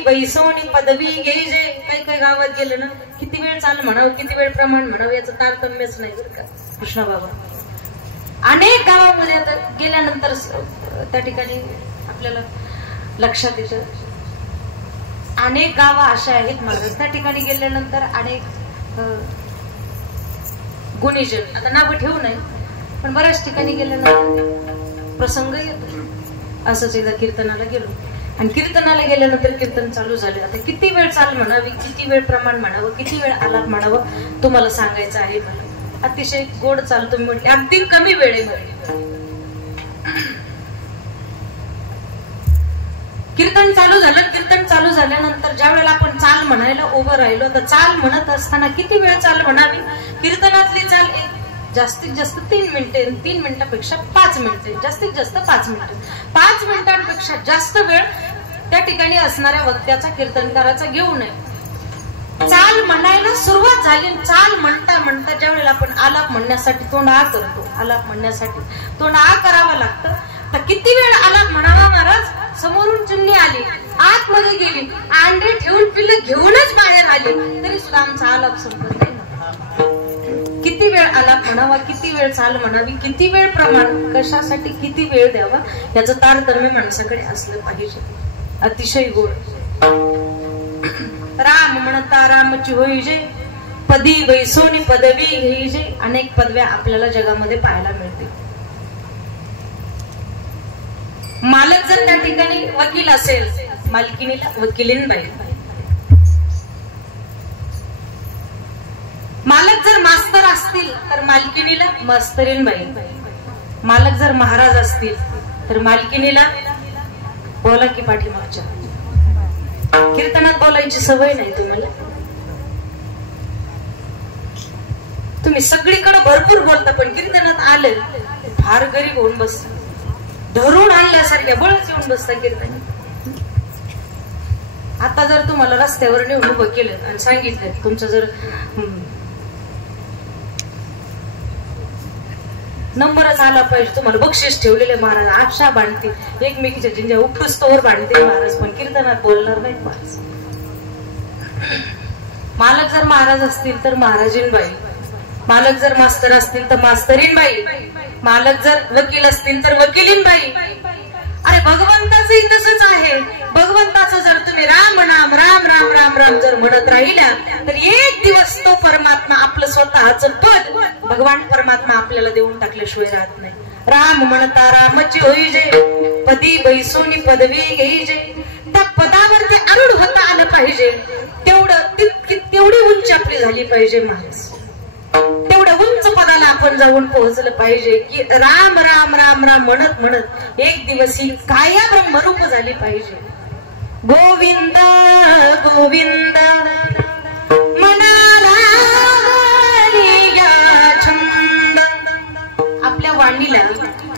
बैसोनी पदवी घ्यायचे. काही काही गावात गेलं ना, किती वेळ चाल म्हणावं, किती वेळ प्रमाण म्हणावं, याचं तारतम्यच नाही बरं का कृष्णा बाबा. अनेक गावामध्ये आता गेल्यानंतर त्या ठिकाणी आपल्याला लक्षात येतं, अनेक गावं अशा आहेत महाराज, त्या ठिकाणी गेल्यानंतर अनेक गुणीजन, आता नावं ठेवू नये, पण बऱ्याच ठिकाणी गेल्यानंतर प्रसंग येतो. असंच एकदा कीर्तनाला गेलो, आणि कीर्तनाला गेल्यानंतर कीर्तन चालू झाले. आता किती वेळ चाल म्हणावी, किती वेळ प्रमाण म्हणावं, किती वेळ आलाप म्हणावं, तुम्हाला सांगायचं आहे मला. अतिशय गोड चाल तुम्ही म्हटले, अगदी कमी वेळेमध्ये कीर्तन चालू झालं. कीर्तन चालू झाल्यानंतर ज्या वेळेला आपण चाल म्हणायला उभं राहिलो, तर चाल म्हणत असताना किती वेळ चाल म्हणावी. कीर्तनातली चाल जास्तीत जास्त 3 मिनिटे, 3 मिनिटापेक्षा 5 मिनिटे, जास्तीत जास्त 5 मिनिटे. 5 मिनिटांपेक्षा जास्त वेळ त्या ठिकाणी असणाऱ्या वक्त्याचा, कीर्तनकाराचा घेऊ नये. चाल म्हणायला सुरुवात झाली, चाल म्हणता म्हणता ज्या वेळेला आपण आलाप म्हणण्यासाठी तोंड आ करतो, आलाप म्हणण्यासाठी तोंड आ करावं लागतं. तर किती वेळ आलाप म्हणावा महाराज. समोरून चिमणी आली, आतमध्ये गेली, अंडे ठेवून पिल्लं घेऊनच बाहेर आली, तरी सुद्धा आमचा आलाप संपत नाही. किती वेळ आलाप म्हणावा, किती वेळ चाल म्हणावी, किती वेळ प्रमाण, कशासाठी किती वेळ द्यावा, याचं तारतम्य माणसाकडे असलं पाहिजे. अतिशय गोड. राम म्हणता रामची होईजे, पदी बैसोनी पदवी घेईजे. अनेक पदव्या आपल्याला जगामध्ये पाहायला मिळतील. मालक जर त्या ठिकाणी वकील असेल, मालकिनीला वकिलीनबाई. मालक जर मास्तर असतील तर मालकिनीला मास्तरीनबाई. मालक जर महाराज असतील तर मालकिनीला बोला की पाठीमागच्या. कीर्तनात बोलायची सवय नाही तुम्हाला. तुम्ही सगळीकडे भरपूर बोलता, पण कीर्तनात आले फार गरीब होऊन बसता, धरून आणल्यासारख्या बळच येऊन बसता कीर्तनात. आता जर तुम्हाला रस्त्यावर नेऊन उभं केलं आणि सांगितलं, तुमचं जर नंबरच आला पाहिजे, तुम्हाला बक्षीस ठेवलेले महाराज, आशा बांधते, एकमेकीच्या जिंजा उपस्तोवर बांधते महाराज, पण कीर्तनात बोलणार नाही महाराज. मालक जर महाराज असतील तर महाराजीनबाई, मालक जर मास्तर असतील तर मास्तरीनबाई, मालक जर वकील असतील तर वकिलीनबाई. अरे भगवंताचंही तसंच आहे. भगवंताचं जर तुम्ही राम नाम राम राम राम राम जर म्हणत राहिल्या तर एक दिवस तो परमात्मा आपलं स्वतःचं पद भगवान परमात्मा आपल्याला देऊन टाकल्याशिवाय राहत नाही. राम म्हणता रामची होईजे, पदी बैसोनी पदवी घेईजे. त्या पदावरती आरूढ होता आलं पाहिजे. तेवढी उंची आपली झाली पाहिजे महाराज. तेवढ्या उंच पदाला आपण जाऊन पोहोचलं पाहिजे की राम राम राम राम म्हणत म्हणत एक दिवस ही काया ब्रह्मरूप झाली पाहिजे. गोविंद गोविंद मनाला छंद. आपल्या वाणीला,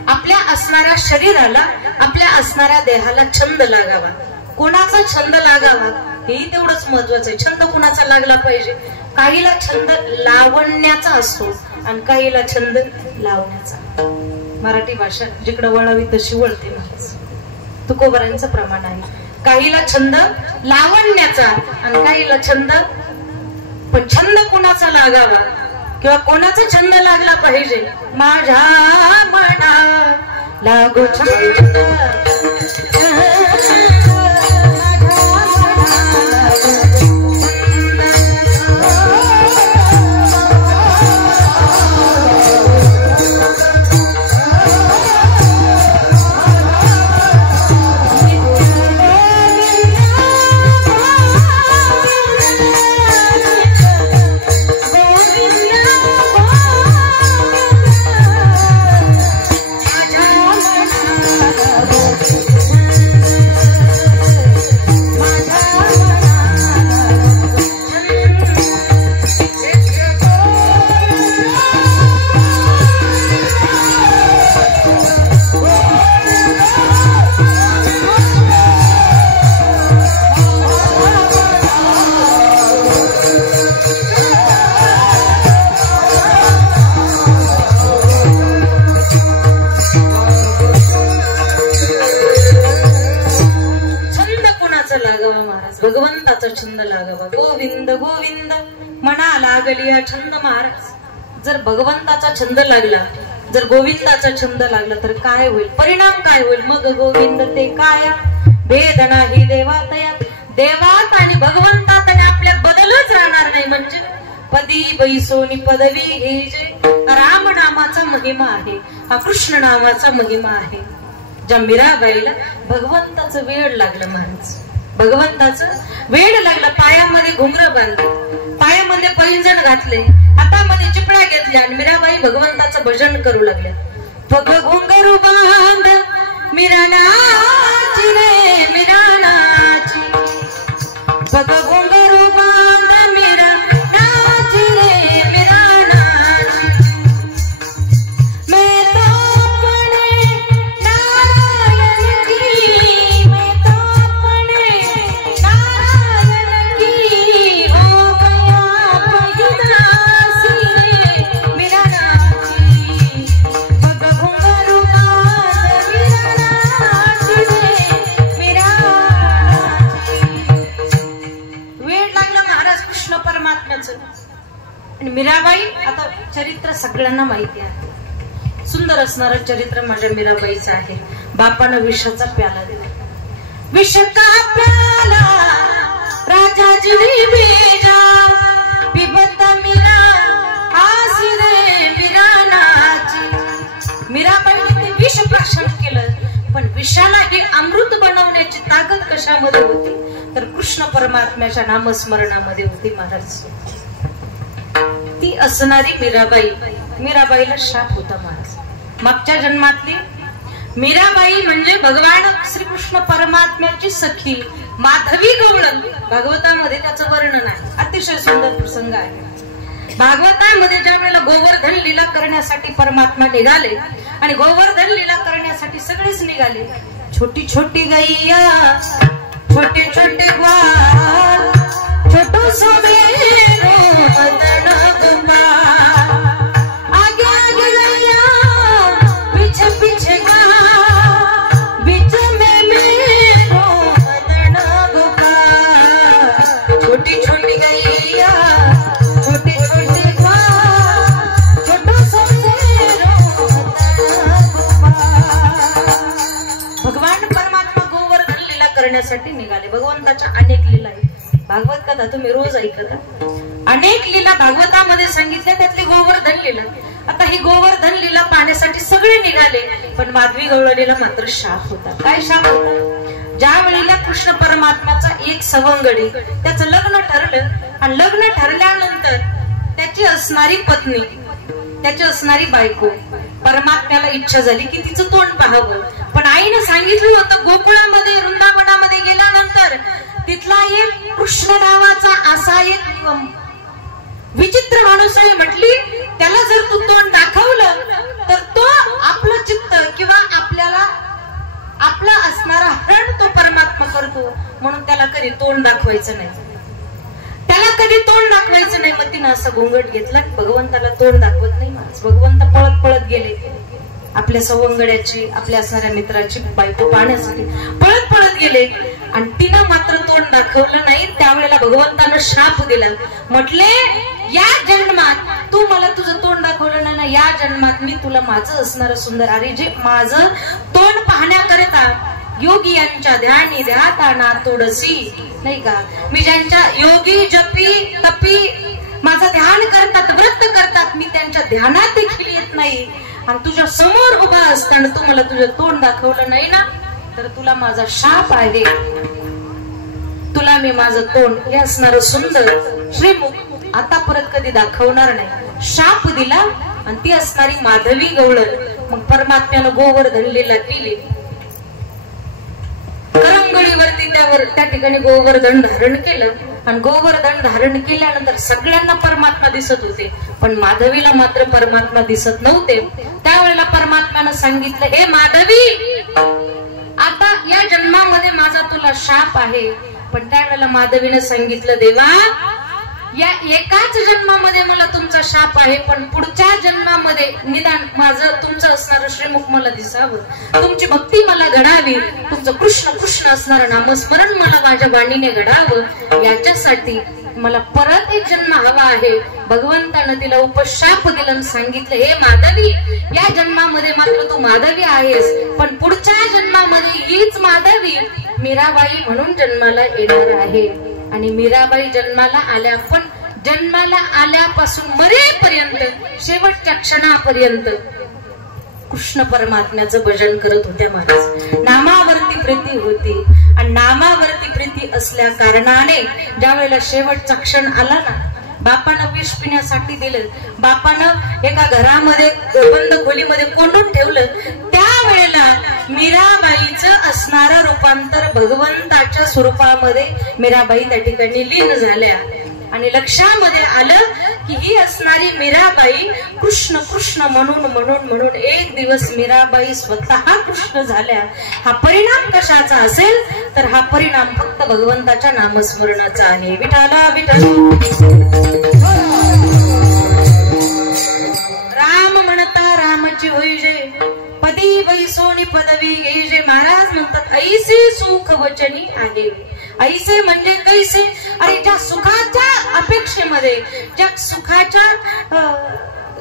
आपल्या असणाऱ्या शरीराला, आपल्या असणाऱ्या देहाला छंद लागावा. कोणाचा छंद लागावा हे तेवढंच महत्वाचं आहे. छंद कुणाचा लागला पाहिजे. काहीला छंद लावण्याचा असतो आणि काहीला छंद लावण्याचा. मराठी भाषा जिकडे वळावी तशी वळते महाराज. तुकोबारांचं प्रमाण आहे. काहीला छंद लावण्याचा आणि काहीला छंद, पण छंद कुणाचा लागावा किंवा कोणाचा छंद लागला पाहिजे. माझ्या मना लागो छंद, भगवंताचा छंद लागावा. गोविंद गोविंद म्हणा लागली हा छंद महाराज. जर भगवंताचा छंद लागला, जर गोविंदाचा छंद लागला तर काय होईल, परिणाम काय होईल. मग गोविंद ते काय भेद नाही देवातया. देवात आणि भगवंतात आणि आपल्यात बदलच राहणार नाही. म्हणजे पदी बैसोनी पदवी घेजे. राम नामाचा महिमा आहे, हा कृष्ण नामाचा महिमा आहे. ज्या मीराबाईला भगवंताचं वेळ लागलं महाराज, भगवंताचं वेळ लागलं. पायामध्ये घुंगर बांधले, पायामध्ये पैंजण घातले, हातामध्ये चिपळ्या घेतल्या आणि मीराबाई भगवंताचं भजन करू लागल्या. पग घुंगरू बांध मीरा नाची रे मीरा नाची. पग घुंगरू बांध मीरा नाची रे मीरा नाची. मैं तो अपने नारायण की, मैं तो अपने नारायण की हो गया पैदासी रे मीरा नाची. पग घुंगरू बांध मीरा नाची रे मीरा नाची. वेळ लागला महाराज कृष्ण परमात्म्याचं. आणि मीराबाई, आता चरित्र सगळ्यांना माहिती आहे. सुंदर असणारं चरित्र माझ्या मीराबाईचं आहे. बापानं विषाचा प्याला दिला. विष का प्याला राजाजी बेजा पिबत मीरा आसी रे मीरा नाची. मीराबाईने ते विष प्राशन केलं, पण विषाला हे अमृत बनवण्याची ताकद कशामध्ये होती तर कृष्ण परमात्म्याच्या नामस्मरणामध्ये होती महाराज. ती असणारी मीराबाई, मीराबाईला शाप होता महाराज. मागच्या जन्मातली मीराबाई म्हणजे भगवान श्रीकृष्ण परमात्म्याची सखी माधवी गवळण. भागवतामध्ये त्याचं वर्णन आहे. अतिशय सुंदर प्रसंग आहे. भागवतामध्ये ज्या वेळेला गोवर्धन लीला करण्यासाठी परमात्मा निघाले आणि गोवर्धन लीला करण्यासाठी सगळेच निघाले. छोटी छोटी गैया, छोटे छोटे ग्वाल, छोटू सोमेरो मदन कुमार. आगे आगे गैया, पीछे पीछे गाल, बीच में मेरो मदन गोपाल. छोटी छोटी गैया, छोटे छोटे ग्वाल, छोटू सोमेरो मदन गोपाल. भगवान भागवतामध्ये भगवंताच्या अनेक लीला आहेत. भागवत कथा तुम्ही रोज ऐकता. अनेक लीला भागवतामध्ये सांगितल्या, त्यातली गोवर्धन लीला. आता ही गोवर्धन लीला पाहण्यासाठी सगळे निघाले, पण माधवी गवळणीला मात्र शाप होता. काय शाप होता? ज्या वेळेला कृष्ण परमात्माचा एक सवंगडी, त्याचं लग्न ठरलं आणि लग्न ठरल्यानंतर त्याची असणारी पत्नी, त्याची असणारी बायको, परमात्म्याला इच्छा झाली की तिचं तोंड पाहावं. पण आईनं सांगितलं होतं गोकुळामध्ये, वृंदावनामध्ये गेल्यानंतर तिथला एक कृष्ण नावाचा असा एक विचित्र माणूस आहे, म्हटली त्याला जर तू तोंड दाखवलं तर तो आपलं चित्त किंवा आपल्याला आपला असणारा हरण तो परमात्मा करतो, म्हणून त्याला कधी तोंड दाखवायचं नाही, त्याला कधी तोंड दाखवायचं नाही. मग तिनं असं घोंगट घेतला, भगवंताला तोंड दाखवत नाही माणूस. भगवंत पळत पळत गेले आपल्या सवंगड्याची, आपल्या असणाऱ्या मित्राची बायको पाहण्यासाठी पळत पळत गेले, आणि तिनं मात्र तोंड दाखवलं नाही. त्यावेळेला भगवंतानं शाप दिला, म्हटले या जन्मात तू मला तुझं तोंड दाखवलं नाही ना, या जन्मात मी तुला माझं असणारं सुंदर, अरे जे माझं तोंड पाहण्याकरिता योगी यांच्या ध्यानी ध्याताना तोडसी, नाही का, मी ज्यांच्या योगी जपी तपी माझं ध्यान करतात, व्रत करतात, मी त्यांच्या ध्यानात देखील येत नाही, आणि तुझ्या समोर उभा असताना तू मला तुझं तोंड दाखवलं नाही ना, तर तुला माझा शाप आहे, तुला मी माझं तोंड हे असणारं सुंदर श्रीमुख आता परत कधी दाखवणार नाही. शाप दिला, आणि ती असणारी माधवी गवळण मग परमात्म्यानं गोवर्धन लीला केली. करंगळीवरती त्या ठिकाणी गोवर्धन धारण केलं, आणि गोवर्धन धारण केल्यानंतर सगळ्यांना परमात्मा दिसत होते, पण माधवीला मात्र परमात्मा दिसत नव्हते. त्यावेळेला परमात्म्यानं सांगितलं, हे माधवी, आता या जन्मामध्ये माझा तुला शाप आहे. पण त्यावेळेला माधवीनं सांगितलं, देवा, या एकाच जन्मामध्ये मला तुमचा शाप आहे, पण पुढच्या जन्मामध्ये निदान माझं तुमचं असणारं श्रीमुख मला दिसावं, तुमची भक्ती मला घडावी, तुमचं कृष्ण कृष्ण असणारं नामस्मरण मला माझ्या वाणीने घडावं, याच्यासाठी मला परत एक जन्म हवा आहे. भगवंतानं तिला उपशाप दिला आणि सांगितलं, हे माधवी, या जन्मामध्ये मात्र तू माधवी आहेस, पण पुढच्या जन्मामध्ये हीच माधवी मीराबाई म्हणून जन्माला येणार आहे. आणि मीराबाई जन्माला आल्यापासून मरेपर्यंत, शेवटच्या क्षणापर्यंत कृष्ण परमात्म्याचं भजन करत होत्या महाराज. नामावरती प्रीती होती, आणि नामावरती प्रीती असल्या कारणाने ज्या वेळेला शेवटचा क्षण आला ना, बापानं विष पिण्यासाठी दिलं, बापानं एका घरामध्ये बंद खोलीमध्ये कोंडून ठेवलं, त्यावेळेला मीराबाईचं असणारं रूपांतर भगवंताच्या स्वरूपामध्ये मीराबाई त्या ठिकाणी लीन झाल्या. आणि लक्षामध्ये आलं की ही असणारी मीराबाई कृष्ण कृष्ण म्हणून म्हणून म्हणून एक दिवस मीराबाई स्वतः कृष्ण झाल्या. हा परिणाम कशाचा असेल, तर हा परिणाम फक्त भगवंताच्या नामस्मरणाचा आहे. विठाला विठ्ठल राम म्हणता रामाची होईजे, पदी बैसोनी पदवी घेईजे. महाराज म्हणतात, ऐसे सुख वचनी आहे. ऐसे म्हणजे कैसे? अरे ज्या सुखाच्या अपेक्षेमध्ये, ज्या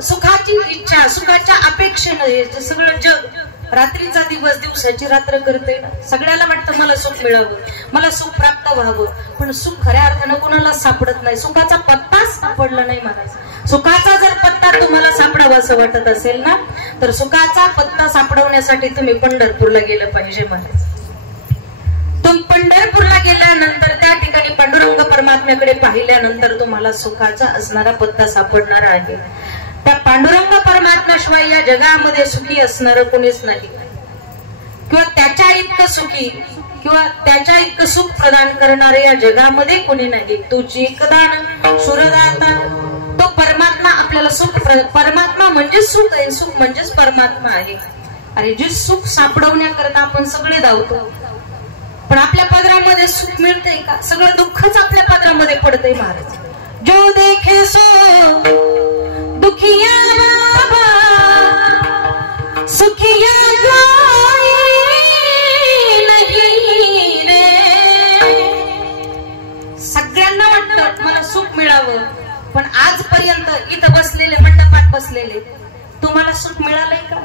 सुखाची इच्छा, सुखाच्या अपेक्षेने सगळं जग रात्रीचा दिवस दिवसाची रात्र करते. सगळ्याला वाटतं मला सुख मिळावं, मला सुख प्राप्त व्हावं, पण सुख खऱ्या अर्थानं कोणाला सापडत नाही. सुखाचा पत्ताच सापडला नाही महाराज. सुखाचा जर पत्ता तुम्हाला सापडावा असं वाटत असेल ना, तर सुखाचा पत्ता सापडवण्यासाठी तुम्ही पंढरपूरला गेलं पाहिजे महाराज. तुम्ही पंढरपूरला गेल्यानंतर त्या ठिकाणी पांडुरंग परमात्म्याकडे पाहिल्यानंतर तुम्हाला सुखाचा असणारा पत्ता सापडणार आहे. त्या पांडुरंग परमात्म्याशिवाय या जगामध्ये सुखी असणार कोणीच नाही, किंवा त्याच्या इतकं सुखी किंवा त्याच्या इतकं सुख प्रदान करणारे या जगामध्ये कोणी नाही. तुझी एकदान सुरदाता, तो परमात्मा आपल्याला सुख, परमात्मा म्हणजे सुख आहे, सुख म्हणजेच परमात्मा आहे. अरे जे सुख सापडवण्याकरता आपण सगळे धावतो, पण आपल्या पदरामध्ये सुख मिळतंय का? सगळं दुःखच आपल्या पदरामध्ये पडतंय महाराज. जो देखे सो दुखिया बाबा, सुखिया नाही रे. सगळ्यांना वाटतं मला सुख मिळावं, पण आजपर्यंत इथं बसलेले, मंडपात बसलेले, तुम्हाला सुख मिळालंय का?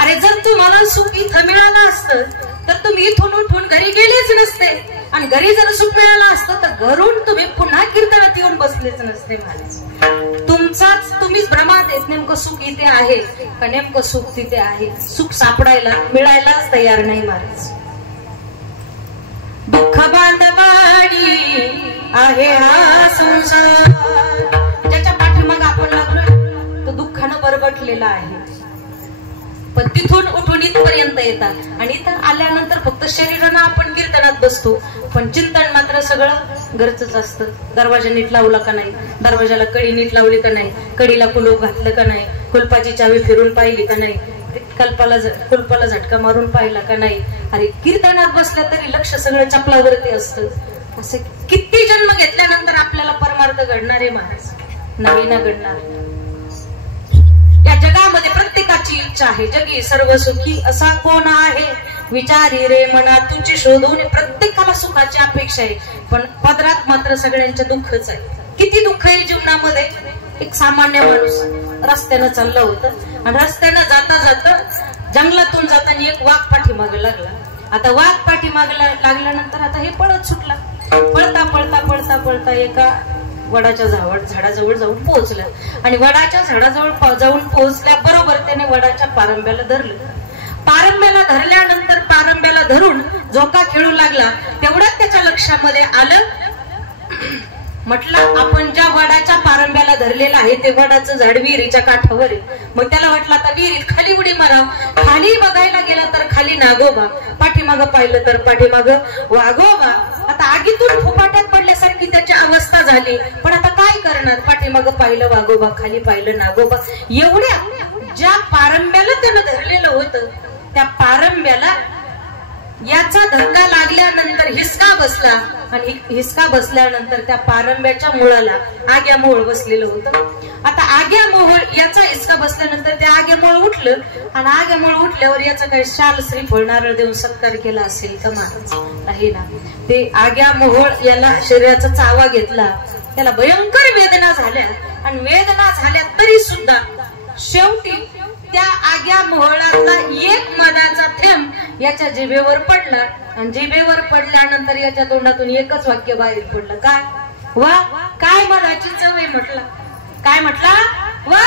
अरे जर तुम्हाला सुख इथं मिळालं असतं तर तुम्ही इथून उठून घरी गेलेच नसते. आणि घरी जर सुख मिळालं असतं तर घरून तुम्ही पुन्हा कीर्तनात येऊन बसलेच नसते महाराज. तुम्हीच भ्रमात येत नेमकं सुख इथे आहे का नेमकं सुख तिथे आहे. सुख सापडायला मिळायलाच तयार नाही महाराज. दुःख बांधवाडी आहे हा संसार, ज्याच्या पाठीमागे आपण लागलोय तो दुःखानं बरगटलेला आहे. पण तिथून उठून इथपर्यंत येतात आणि इथं आल्यानंतर फक्त शरीरानं आपण कीर्तनात बसतो, पण चिंतन मात्र सगळं घरचंच असतं. दरवाजा नीट लावला का नाही, दरवाजाला कडी नीट लावली का नाही, कडीला कुलूप घातलं का नाही, कुलपाची चावी फिरून पाहिली का नाही, कुलपाला झटका मारून पाहिला का नाही. अरे कीर्तनात बसल्या तरी लक्ष सगळं चपलावरती असतं. असे किती जन्म घेतल्यानंतर आपल्याला परमार्थ घडणार आहे महाराज? नाही ना घडणार. या जगामध्ये प्रत्येकाची इच्छा आहे, जगी सर्व सुखी असा कोण आहे, विचारी रे मना तुझी शोधून. प्रत्येकाला सुखाची अपेक्षा आहे, पण पदरात मात्र सगळ्यांच्या दुःखच आहे. किती दुःख आहे जीवनामध्ये. एक सामान्य माणूस रस्त्यानं चाललं होतं आणि रस्त्यानं जाता जाता जंगलातून जाताना एक वाघ पाठीमागे लागला. आता वाघ पाठीमागे लागल्यानंतर आता हे पळत सुटला. पळता पळता पळता पळता एका वडाच्या झाडाजवळ जाऊन पोहोचला आणि वडाच्या झाडाजवळ जाऊन पोहोचल्याबरोबर त्याने वडाच्या पारंब्याला धरलं. पारंब्याला धरल्यानंतर पारंब्याला धरून झोका खेळू लागला. तेवढ्यात त्याच्या लक्षामध्ये आलं, म्हटलं आपण ज्या वडाच्या पारंब्याला धरलेला आहे ते वडाचं झाड विहिरीच्या काठावर आहे. मग त्याला वाटलं आता विहिरीत खाली उडी माराव. खाली बघायला गेला तर खाली नागोबा, पाठीमागं पाहिलं तर पाठीमागं वाघोबा. आता आगीतून फुफाट्यात पडल्यासारखी त्याची अवस्था झाली. पण आता काय करणार, पाठीमागं पाहिलं वाघोबा, खाली पाहिलं नागोबा. एवढ्या ज्या पारंब्याला त्यानं धरलेलं होतं त्या पारंब्याला याचा धक्का लागल्यानंतर हिसका बसला आणि हिसका बसल्यानंतर त्या पारंब्याच्या मुळाला आग्या मोळ बसलेलं होतं. आता आग्या मोळ याचा हिसका बसल्यानंतर ते आग्या मोळ उठलं आणि आग्या मोळ उठल्यावर याचा काही शाल श्रीफळ नारळ देऊन सत्कार केला असेल का महाराज? नाही ना. ते आग्या मोळ याला शरीराचा चावा घेतला, त्याला भयंकर वेदना झाल्या आणि वेदना झाल्या तरी सुद्धा शेवटी त्या आग्या मोहळातला एक मधाचा थेंब याच्या जिभेवर पडला आणि जिभेवर पडल्यानंतर याच्या तोंडातून एकच वाक्य बाहेर पडलं, काय? वा काय मधाची चव आहे म्हटला. काय म्हटला? वा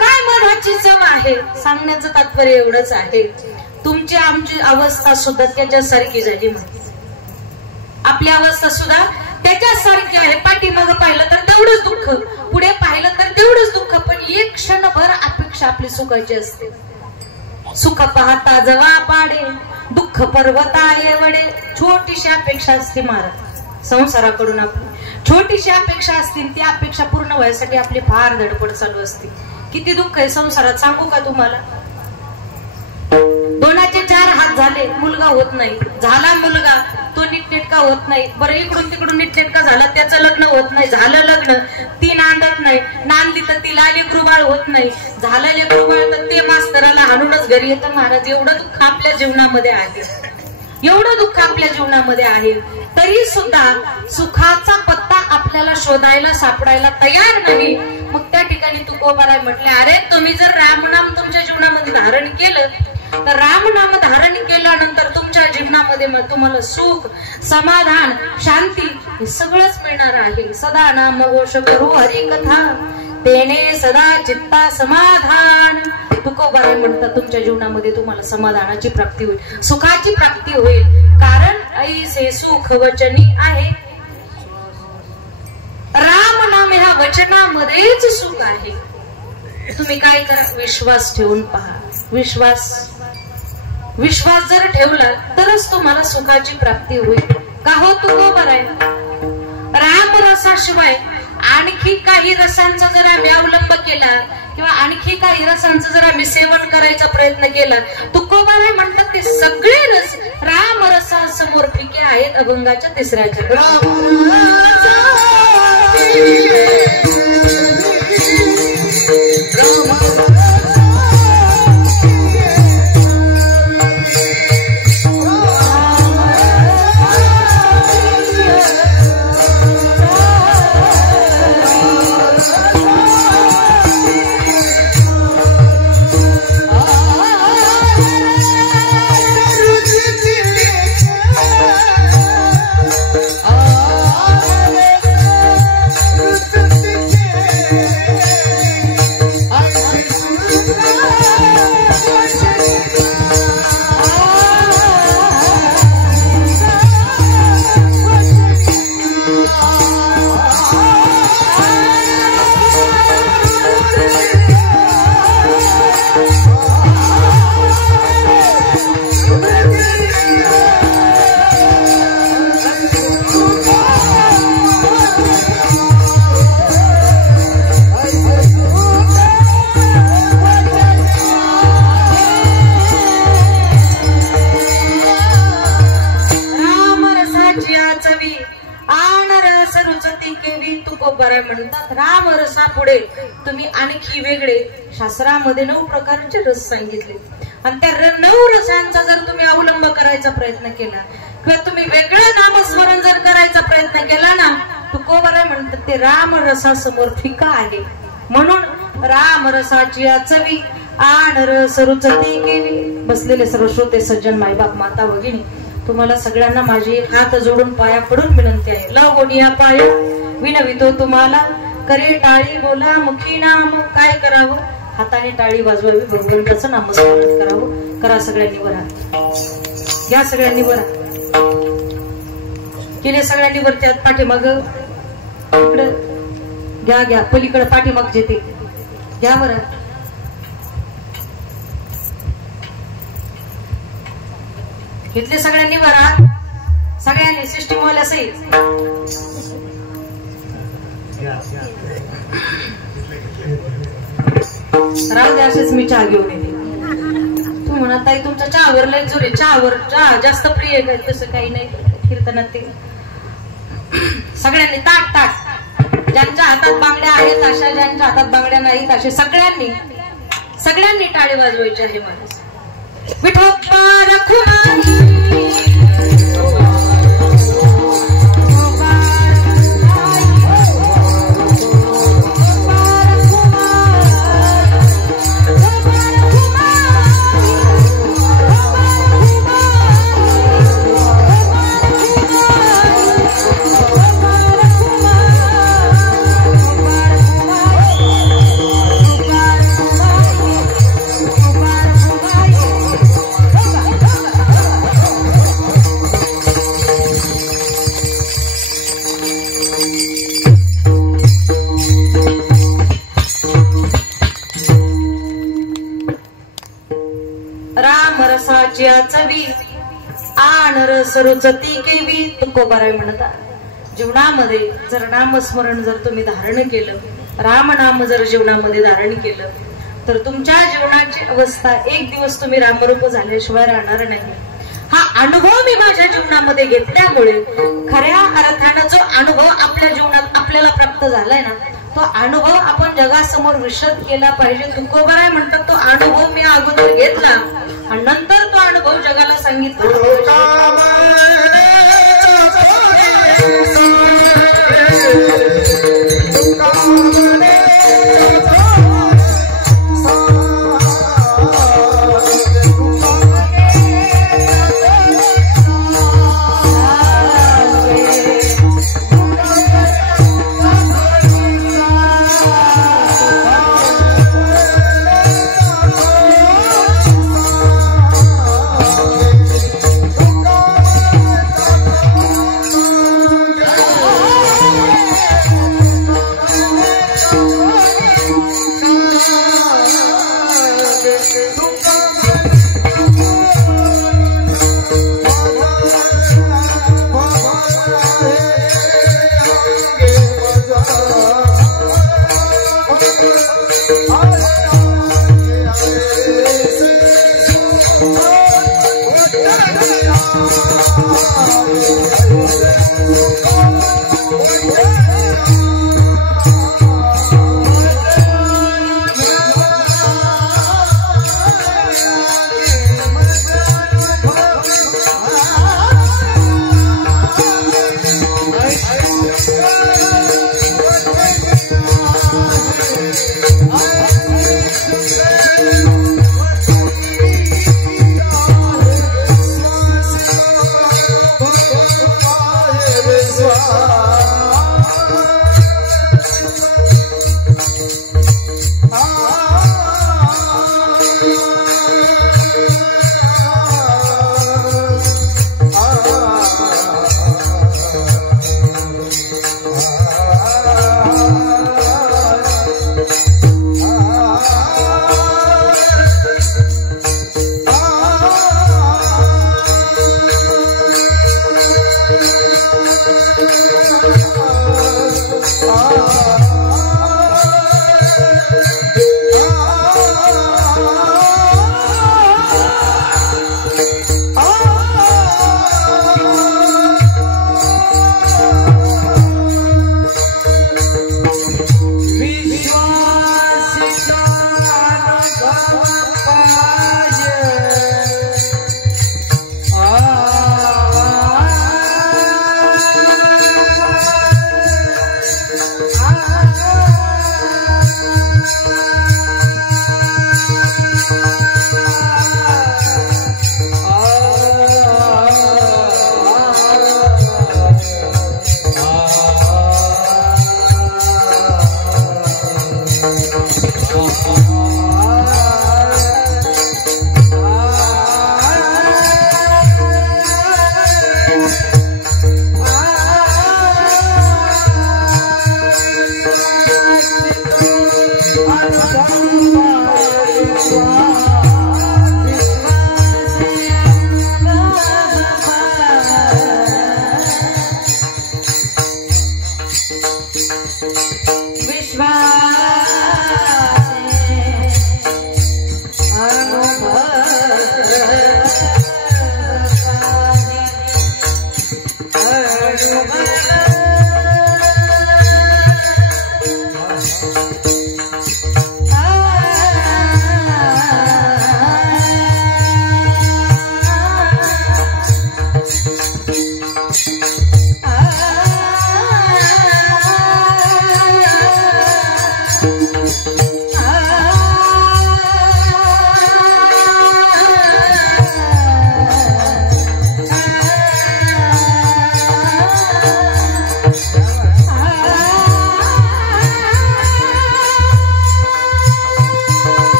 काय मधाची चव आहे. सांगण्याचं तात्पर्य एवढंच आहे, तुमची आमची अवस्था सुद्धा त्याच्यासारखी झाली म्हणजे. आपली अवस्था सुद्धा त्याच्यासारखी आहे. पाठीमागं पाहिलं तर तेवढंच दुःख, पुढे पाहिलं तर तेवढंच दुःख, पण एक क्षणभर अपेक्षा आपली सुखाची असते. सुख पाहता जवा पाडे, दुःख पर्वताये वडे. छोटीशी अपेक्षा असते महाराज संसाराकडून. आपली छोटीशी अपेक्षा असते, ती अपेक्षा पूर्ण व्हायसाठी आपली फार धडपड चालू असते. किती दुःख आहे संसारात सांगू का तुम्हाला. दोनाचे 4 हात झाले, मुलगा होत नाही. झाला मुलगा, तो नीटनेटका होत नाही. बरं इकडून तिकडून नीटनेटका झाला, त्याचं लग्न होत नाही. झालं लग्न, ती नांदत नाही. नांदली तर तिला लेकरूबाळ होत नाही. झालं लेकरूबाळ तर ते मास्तराला हाणूनच घरी येतं महाराज. एवढं दुःख आपल्या जीवनामध्ये आहे, एवढं दुःख आपल्या जीवनामध्ये आहे. तरी सुद्धा सुखाचा पत्ता आपल्याला शोधायला सापडायला तयार नाही. मग त्या ठिकाणी तुकोबाराय म्हटले, अरे तुम्ही जर रामनाम तुमच्या जीवनामध्ये धारण केलं तर रामनाम धारण केल्यानंतर तुमच्या जीवनामध्ये तुम्हाला सुख, समाधान, शांती हे सगळंच मिळणार आहे. सदा नाम घोष करू हरिकथा, तेने सदा चित्ता समाधान. तुकोबाराय म्हणतात तुमच्या जीवनामध्ये तुम्हाला समाधानाची प्राप्ती होईल, सुखाची प्राप्ती होईल. कारण ऐसे सुख वचनी आहे. राम नाम ह्या वचनामध्येच सुख आहे. तुम्ही काय करा, विश्वास ठेवून पहा. विश्वास जर ठेवला तरच तुम्हाला सुखाची प्राप्ती होईल. का हो तुकोबाराय, राम रसाशिवाय आणखी काही रसांचा जर आम्ही अवलंब केला किंवा आणखी काही रसांचं जर आम्ही सेवन करायचा प्रयत्न केला, तुकोबाराय म्हणतात ते सगळे रस राम रसासमोर फिके आहेत. अभंगाच्या 3ऱ्या चरणात म्हणतात राम रसा पुढे तुम्ही आणखी वेगळे शास्त्रामध्ये 9 प्रकारचे रस सांगितले आणि त्या 9 रसांचा जर तुम्ही अवलंब करायचा प्रयत्न केला किंवा तुम्ही वेगळं नामस्मरण जर करायचा प्रयत्न केला ना तुकोबराय म्हणतात ते राम रसासमोर फिका आहे म्हणून राम रसाची चवी आण रस रुचते केवी. बसलेले सर्व श्रोते सज्जन मायबाप माता भगिनी तुम्हाला सगळ्यांना माझी हात जोडून पाया पडून विनंती आहे. लव गोडिया पाया विनवितो तुम्हाला करे टाळी बोला मुखी नाम काय करावं हाताने टाळी वाजवावी भगवंताचं नामस्मरण करावं. करा सगळ्यांनी बरा घ्या सगळ्यांनी बरा केले सगळ्यांनी वरती हात पाठीमाग इकडं घ्या घ्या पलीकडे पाठीमाग जेते घ्या बरं घेतले सगळ्यांनी बरा सगळ्यांनी सिस्टीम वाल्या सहित राहू दे असेच मी चहा घेऊन येते. तू म्हणत ताई तुमचा चहावर लय जोर आहे चहा जास्त प्रिय काय तसं काही नाही कीर्तनात ते सगळ्यांनी ताट ताट ज्यांच्या हातात बांगड्या आहेत अशा ज्यांच्या हातात बांगड्या नाहीत असे सगळ्यांनी टाळी वाजवायची आहे मला. विठोबा रखुमाई चवी आण रस रुचती केवी. तुकोबाराय म्हणतात जीवनामध्ये जर नामस्मरण जर तुम्ही धारण केलं राम नाम जर जीवनामध्ये धारण केलं तर तुमच्या जीवनाची अवस्था एक दिवस तुम्ही रामरूप झाल्याशिवाय राहणार नाही. हा अनुभव मी माझ्या जीवनामध्ये घेतल्यामुळे खऱ्या अर्थानं जो अनुभव आपल्या जीवनात आपल्याला प्राप्त झालाय ना तो अनुभव आपण जगासमोर विशद केला पाहिजे. तुकोबाराय म्हणतात तो अनुभव मी अगोदर घेतला आणि नंतर तो अनुभव जगाला सांगितला.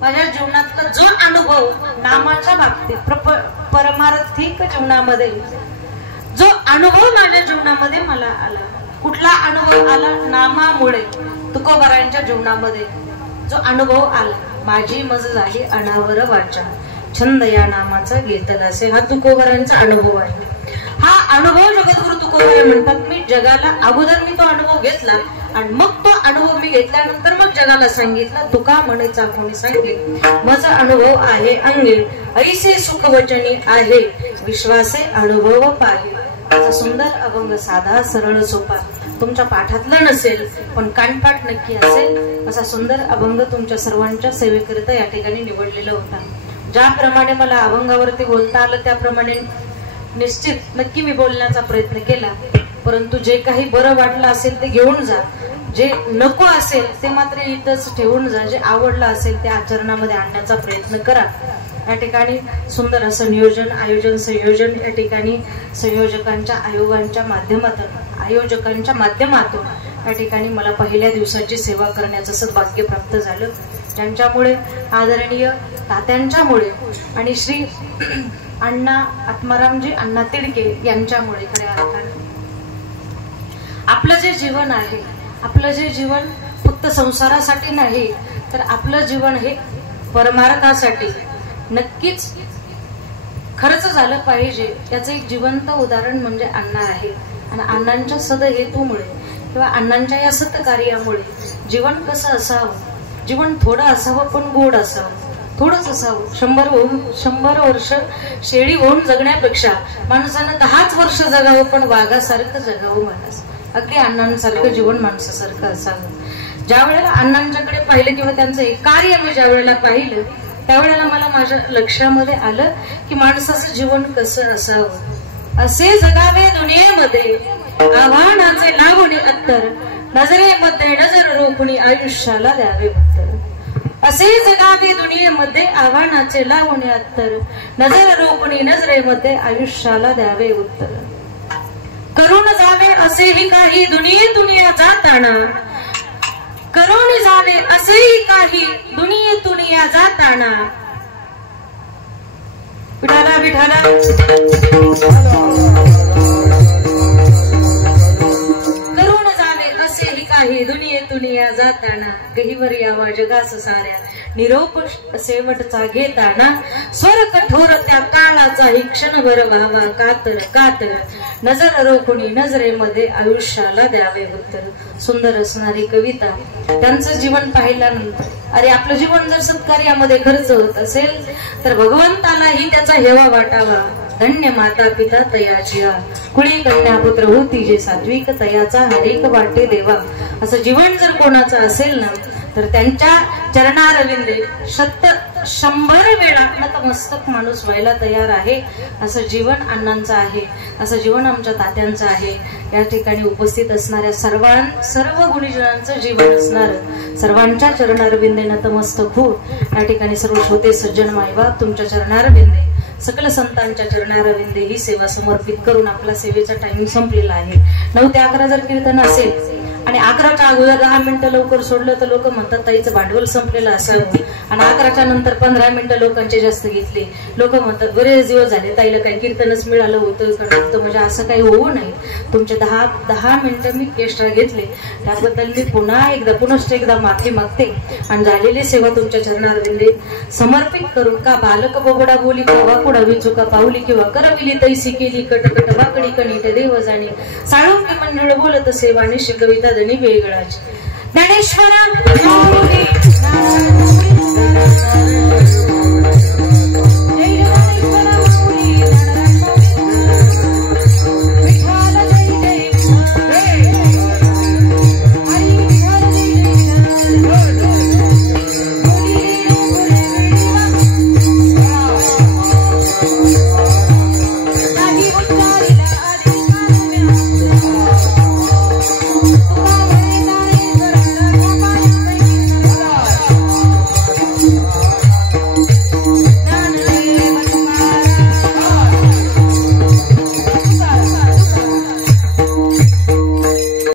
माझ्या जीवनातला जो अनुभव नामाच्या बाबतीत परमार्थिक जीवनामध्ये जो अनुभव माझ्या जीवनामध्ये मला आला, कुठला अनुभव आला? नामामुळे तुकोबारायांच्या जीवनामध्ये जो अनुभव आला, माझी मज झाली अनावर वाचा, छंद या नामाचा घेतला असे, हा तुकोबारायांचा अनुभव आहे. हा अनुभव जगद्गुरु तुकोबाराय म्हणतात, मी जगाला अगोदर मी तो अनुभव घेतला आणि मग तो अनुभव मी घेतल्यानंतर मग जगाला सांगितला. तुका म्हणेचा कोणी सांगितले, माझा अनुभव आहे अंगे, ऐसे सुख वचनी आहे, विश्वासे अनुभव पाहे. असा सुंदर अभंग, साधा सरळ सोपा, तुमच्या पाठातला नसेल पण कानपाठ नक्की असेल असा सुंदर अभंग तुमच्या सर्वांच्या सेवेकरिता या ठिकाणी निवडलेला होता. ज्याप्रमाणे मला अभंगावरती बोलता आलं त्याप्रमाणे निश्चित नक्की मी बोलण्याचा प्रयत्न केला, परंतु जे काही बरं वाटलं असेल ते घेऊन जा, जे नको असेल ते मात्र इथंच ठेवून जा, जे आवडलं असेल ते आचरणामध्ये आणण्याचा प्रयत्न करा. या ठिकाणी सुंदर असं नियोजन, आयोजन, संयोजन या ठिकाणी संयोजकांच्या आयोजकांच्या माध्यमातून या ठिकाणी मला पहिल्या दिवसाची सेवा करण्याचं सद्भाग्य प्राप्त झालं, ज्यांच्यामुळे आदरणीय तात्यांच्यामुळे आणि श्री अण्णा आत्मारामजी अण्णा तिडके यांच्यामुळे खऱ्या अर्थाने आपलं जे जीवन आहे, आपलं जे जीवन फक्त संसारासाठी नाही तर आपलं जीवन हे परमार्थासाठी नक्कीच खर्च झालं पाहिजे. याचं एक जिवंत उदाहरण म्हणजे अण्णा आहे. आणि अण्णांच्या सदहेतूमुळे किंवा अण्णांच्या या सत्कार्यामुळे जीवन कसं असावं, जीवन थोडं असावं पण गोड असावं, थोडंच असावं. 100 वर्ष शेळी होऊन जगण्यापेक्षा माणसानं 10च वर्ष जगावं पण वाघासारखं जगावं. माणूस अगदी अण्णांसारखं जीवन माणसासारखं असावं. ज्या वेळेला अण्णांच्याकडे पाहिलं किंवा त्यांचं हे कार्य मी ज्या वेळेला पाहिलं त्यावेळेला मला माझ्या लक्षामध्ये आलं की माणसाचं जीवन कसं असावं. असे जगावे दुनियेमध्ये आव्हानाचे लावणी अत्तर, नजरेमध्ये नजर रोखुनी आयुष्याला द्यावे उत्तर. असे जगावे दुनियेमध्ये आव्हानाचे लावणी अत्तर, नजर रोखुनी नजरेमध्ये आयुष्याला द्यावे उत्तर. करून जावे असेही काही दुनियेतून जाताना, करून जावे असेही काही दुनियेतून जाताना. विठाला विठाला करून जावे असेही काही दुनियेतून जाताना. गहीवर यावा जगास साऱ्या निरोप शेवटचा घेताना. स्वर कठोर त्या काळाचाही क्षणभर व्हावा कातर कातर, नजर रोखुनी नजरेमध्ये आयुष्याला द्यावे उत्तर. सुंदर असणारी कविता. त्यांचं जीवन पाहिल्यानंतर अरे आपलं जीवन जर सत्कार्यामध्ये खर्च होत असेल तर भगवंतालाही त्याचा हेवा वाटावा. धन्य माता पिता तयाची कुळी कन्या पुत्र होती जे सात्विक, तयाचा हरेक वाटे देवा. असं जीवन जर कोणाचं असेल ना तर त्यांच्या चरणारविंदे 100 वेळा नतमस्तक माणूस व्हायला तयार आहे. असं जीवन अण्णांचं आहे, असं जीवन आमच्या तात्यांचं आहे. या ठिकाणी उपस्थित असणाऱ्या सर्व गुणीजनांचं जीवन असणार. सर्वांच्या चरणारविंदे नतमस्तक हो. या ठिकाणी सर्व श्रोते सज्जन मायबाप तुमच्या चरणारविंदे, सकल संतांच्या चरणारविंदे ही सेवा समर्पित करून आपला सेवेचा टाइमिंग संपलेला आहे. 9 ते 11 जर कीर्तन असेल आणि 11च्या अगोदर 10 मिनिटं लवकर सोडलं तर लोक म्हणतात ताईचं भांडवल संपलेलं असावं. आणि 11च्या नंतर 15 मिनिटं लोकांचे जास्त घेतले. लोक म्हणतात बरेच दिवस झाले ताईला काही कीर्तनच मिळालं होतं का. म्हणजे असं काही होऊ नये. तुमचे 10 मिनिटं मी एक्स्ट्रा घेतले त्याबद्दल मी पुनश्च एकदा माफी मागते. आणि झालेली सेवा तुमच्या चरणारविंदे समर्पित करून का बालक बोबडा बोली किंवा कुडा विचुका पावली किंवा करविली तैसी केली कटकट वाकडी कणित देव जाणी. साळुंकी मंडळ बोलत सेवानी शिकविता धनी वेगळाच. ज्ञानेश्वरा